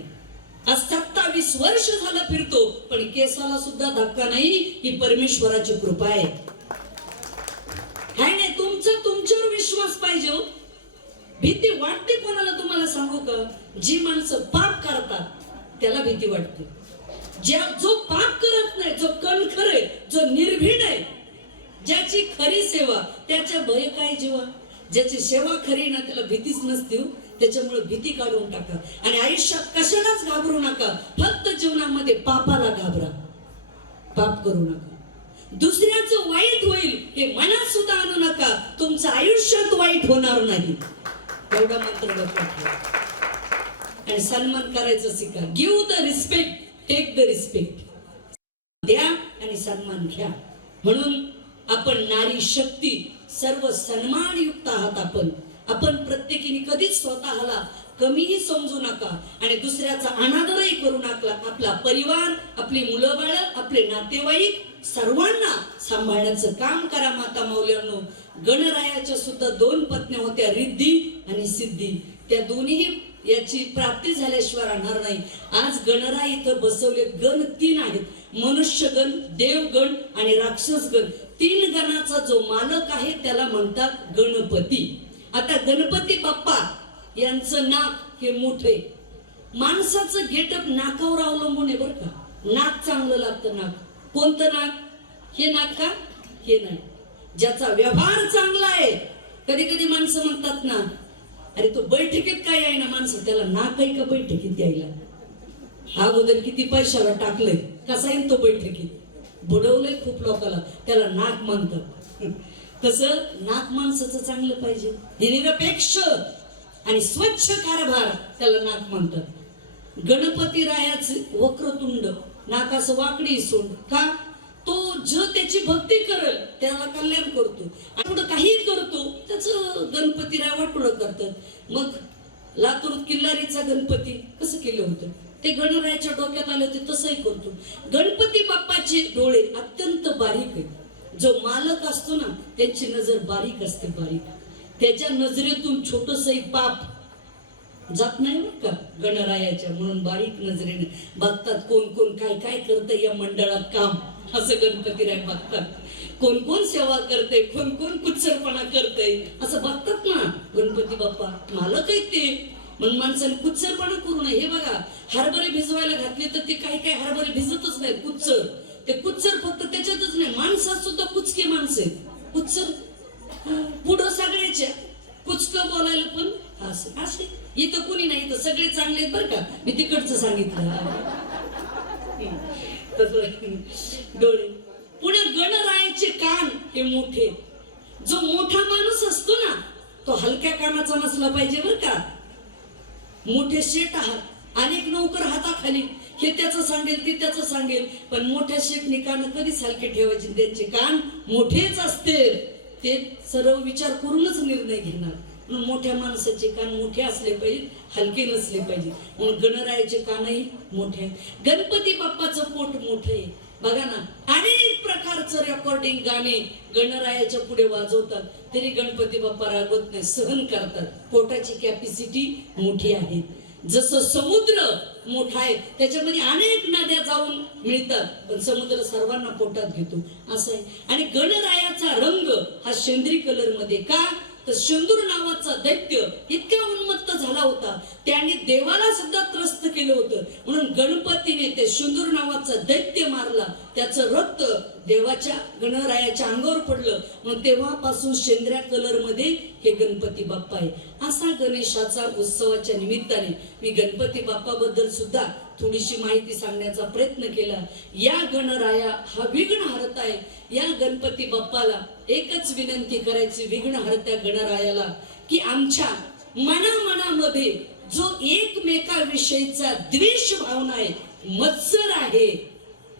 आज 27 वर्ष झालं फिरतो, पण केसाला सुद्धा धक्का नाही. ही परमेश्वराची कृपा आहे. नाही तुमच्यावर विश्वास पाहिजे. भीती वाटते कोणाला तुम्हाला सांगू का? जी माणसं पाप करतात त्याला भीती वाटते. जो पाप करत नाही, जो कणखर आहे, जो निर्भीड आहे, ज्याची खरी सेवा, त्याच्या भय काय जीवा. ज्याची सेवा खरी ना त्याला भीतीच नसते. त्याच्यामुळे भीती काढून टाका आणि आयुष्यात कशालाच घाबरू नका. फक्त जीवनामध्ये पापाला घाबरा, पाप करू नका. दुसऱ्याचं वाईट होईल हे मनात सुद्धा आणू नका. तुमचं आयुष्यात वाईट होणार नाही. एवढा मंत्र डोक्यात ठेवा. आणि सन्मान करायचं शिका. Give the respect, take the respect. द्या आणि सन्मान घ्या. म्हणून आपण नारी शक्ती, सर्व सन्मानयुक्त आहात. आपण प्रत्येकीने कधीच स्वतःला कमीही समजू नका आणि दुसऱ्याचा अनादरही करू नका. आपला परिवार, आपली मुलं बाळ, आपले नातेवाईक सर्वांना सांभाळण्याचं काम करा. माता मौल्यांनो, गणरायाच्या सुद्धा 2 पत्न्या होत्या, रिद्धी आणि सिद्धी. त्या दोन्ही याची प्राप्ती झाल्याशिवाय राहणार नाही. आज गणराय इथं बसवले. गण 3 आहेत, मनुष्यगण, देवगण आणि राक्षसगण. 3 गणाचा जो मालक आहे त्याला म्हणतात गणपती. आता गणपती बाप्पा यांचं नाक हे मोठे. माणसाचं गेटअप नाकावर अवलंबून आहे बरं का. नाक चांगलं लागतं. नाक कोणतं नाक? हे नाक का? हे नाही. ज्याचा व्यवहार चांगला आहे. कधी कधी माणसं म्हणतात ना, अरे तो बैठकीत काय आहे ना माणसं, त्याला नाक आहे का बैठकीत यायला? अगोदर किती पैशाला टाकलंय, कसा येईल तो बैठकीत? बुडवलंय खूप लोकांना, त्याला नाक म्हणतात. तसं नाक माणसाचं चांगलं पाहिजे. हे निरपेक्ष आणि स्वच्छ कारभार त्याला नाक म्हणतात. गणपती रायाचे वक्रतुंड, नाकाचं वाकडी सोड का? तो जो त्याची भक्ती करेल त्याला कल्याण करतो. पुढे काही करतो त्याचं गणपती राय वाटोळं करतात. मग लातूर किल्लारीचा गणपती कसं केलं होतं? ते गणरायाच्या डोक्यात आले होते, तसंही करतो. गणपती बाप्पाचे डोळे अत्यंत बारीक आहेत. जो मालक असतो ना त्याची नजर बारीक असते, बारीक. त्याच्या नजरेतून छोटसही पाप जात नाही बरं का गणरायाच्या. म्हणून बारीक नजरेने बघतात कोण कोण काय काय करतंय या मंडळात काम, असं गणपतीराय बघतात. कोण कोण सेवा करते, कोण कोण कुच्चरपणा करतंय असं बघतात ना. गणपती बाप्पा मालक आहेत ते. म्हणून माणसाने कुच्चरपणा करू नये. हे बघा, हरभरे भिजवायला घातले तर ते काही काही हरभरे भिजतच नाही. कुच्चर, ते कुच्चर फक्त त्याच्यातच नाही, माणसात सुद्धा कुचके माणसं आहेत. कुच्चर पुढं सगळ्याच्या कुचकं बोलायला पण असं असे. इथं कुणी नाही, इथं सगळे चांगले आहेत बरं का. मी तिकडचं सांगितलं. डोळे. पुन्हा गणरायाचे कान हे मोठे. जो मोठा माणूस असतो ना तो हलक्या कानाचा नसला पाहिजे बरं का. मोठे शेठ आहात, अनेक नोकर हाताखाली, हे त्याचं सांगेल ते त्याचं सांगेल, पण मोठ्या शेठने कान कधीच हलके ठेवायचे. त्यांचे कान मोठेच असते. ते सर्व विचार करूनच निर्णय घेणार. म्हणून मोठ्या माणसाचे कान मोठे असले पाहिजे, हलके नसले पाहिजे. म्हणून गणरायाचे कानही मोठे. गणपती बाप्पाचं पोट मोठं आहे. बघा ना, अनेक प्रकारचं रेकॉर्डिंग गाणे गणरायाच्या पुढे वाजवतात तरी गणपती बाप्पा रागवत नाही, सहन करतात. पोटाची कॅपॅसिटी मोठी आहे. जसं समुद्र मोठा आहे त्याच्यामध्ये अनेक नद्या जाऊन मिळतात, पण समुद्र सर्वांना पोटात घेतो असं आहे. आणि गणरायाचा रंग हा शेंद्री कलर मध्ये का? तर शेंदूर नावाचा दैत्य इतका उन्मत्त झाला होता, त्याने देवाला सुद्धा त्रस्त केलं होतं. म्हणून गणपतीने ते शेंदूर नावाचा दैत्य मारला. त्याचं रक्त देवाच्या गणरायाच्या अंगावर पडलं मग तेव्हापासून शेंद्र्या कलर मध्ये हे गणपती बाप्पा आहे. असा गणेशाचा उत्सवाच्या निमित्ताने मी गणपती बाप्पा बद्दल सुद्धा थोडीशी माहिती सांगण्याचा प्रयत्न केला. या गणराया हा विघ्नहर्ता आहे. या गणपती बाप्पाला एकच विनंती करायची विघ्नहर्त्या गणरायाला की आमच्या मनामध्ये जो एकमेकाविषयीचा द्वेष भावना आहे, मत्सर आहे,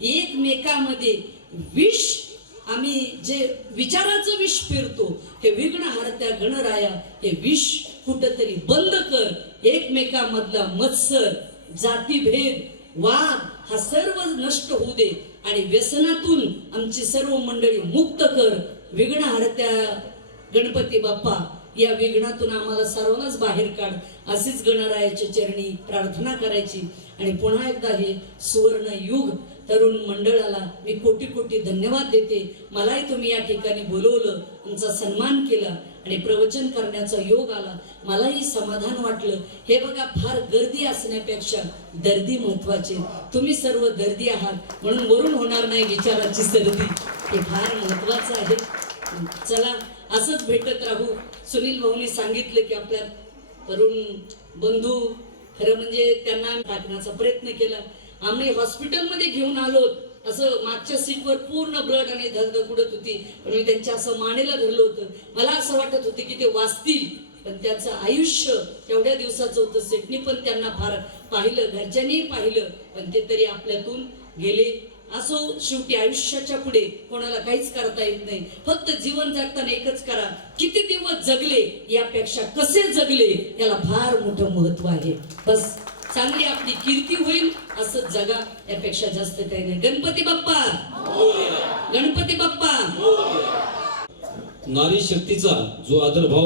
एकमेकामध्ये विष, आम्ही जे विचाराचं विष पेरतो, हे विघ्नहर्त्या गणराया हे विष कुठंतरी बंद कर. एकमेकामधला मत्सर, जातीभेद, वाद हा सर्व नष्ट होऊ दे आणि व्यसनातून आमची सर्व मंडळी मुक्त कर. विघ्नहर्त्या गणपती बाप्पा या विघ्नातून आम्हाला सर्वांनाच बाहेर काढ, अशीच गणरायाच्या चरणी प्रार्थना करायची. आणि पुन्हा एकदा हे सुवर्ण युग तरुण मंडळाला मी कोटी कोटी धन्यवाद देते. मलाही तुम्ही या ठिकाणी बोलवलं, तुमचा सन्मान केला आणि प्रवचन करण्याचा योग आला, मलाही समाधान वाटलं. हे बघा, फार गर्दी असण्यापेक्षा दर्दी महत्वाचे. तुम्ही सर्व दर्दी आहात म्हणून वरून होणार नाही विचाराची सर्दी, हे फार महत्वाचं आहे. चला असंच भेटत राहू. सुनील भाऊनी सांगितलं की आपल्या तरुण बंधू, खरं म्हणजे त्यांना टाकण्याचा प्रयत्न केला. आम्ही हॉस्पिटलमध्ये घेऊन आलो, असं मागच्या सीटवर पूर्ण ब्लड आणि धगधग उडत होती, पण मी त्यांच्या असं मानेला धरलं होतं. मला असं वाटत होतं की ते वाचतील, पण त्याचं आयुष्य एवढ्या दिवसाचं होतं. सेटनी पण त्यांना फार पाहिलं, घरच्यांनी पाहिलं, पण ते तरी आपल्यातून गेले. असो, शेवटी आयुष्याच्या पुढे कोणाला काहीच करता येत नाही. फक्त जीवन जगताना एकच करा, किती दिवस जगले यापेक्षा कसे जगले याला फार मोठं महत्व आहे. बस चांगली आपली कीर्ती होईल असं जगा, यापेक्षा जास्त काही नाही. गणपती बाप्पा, गणपती बाप्पा. नारी शक्तीचा जो आदरभाव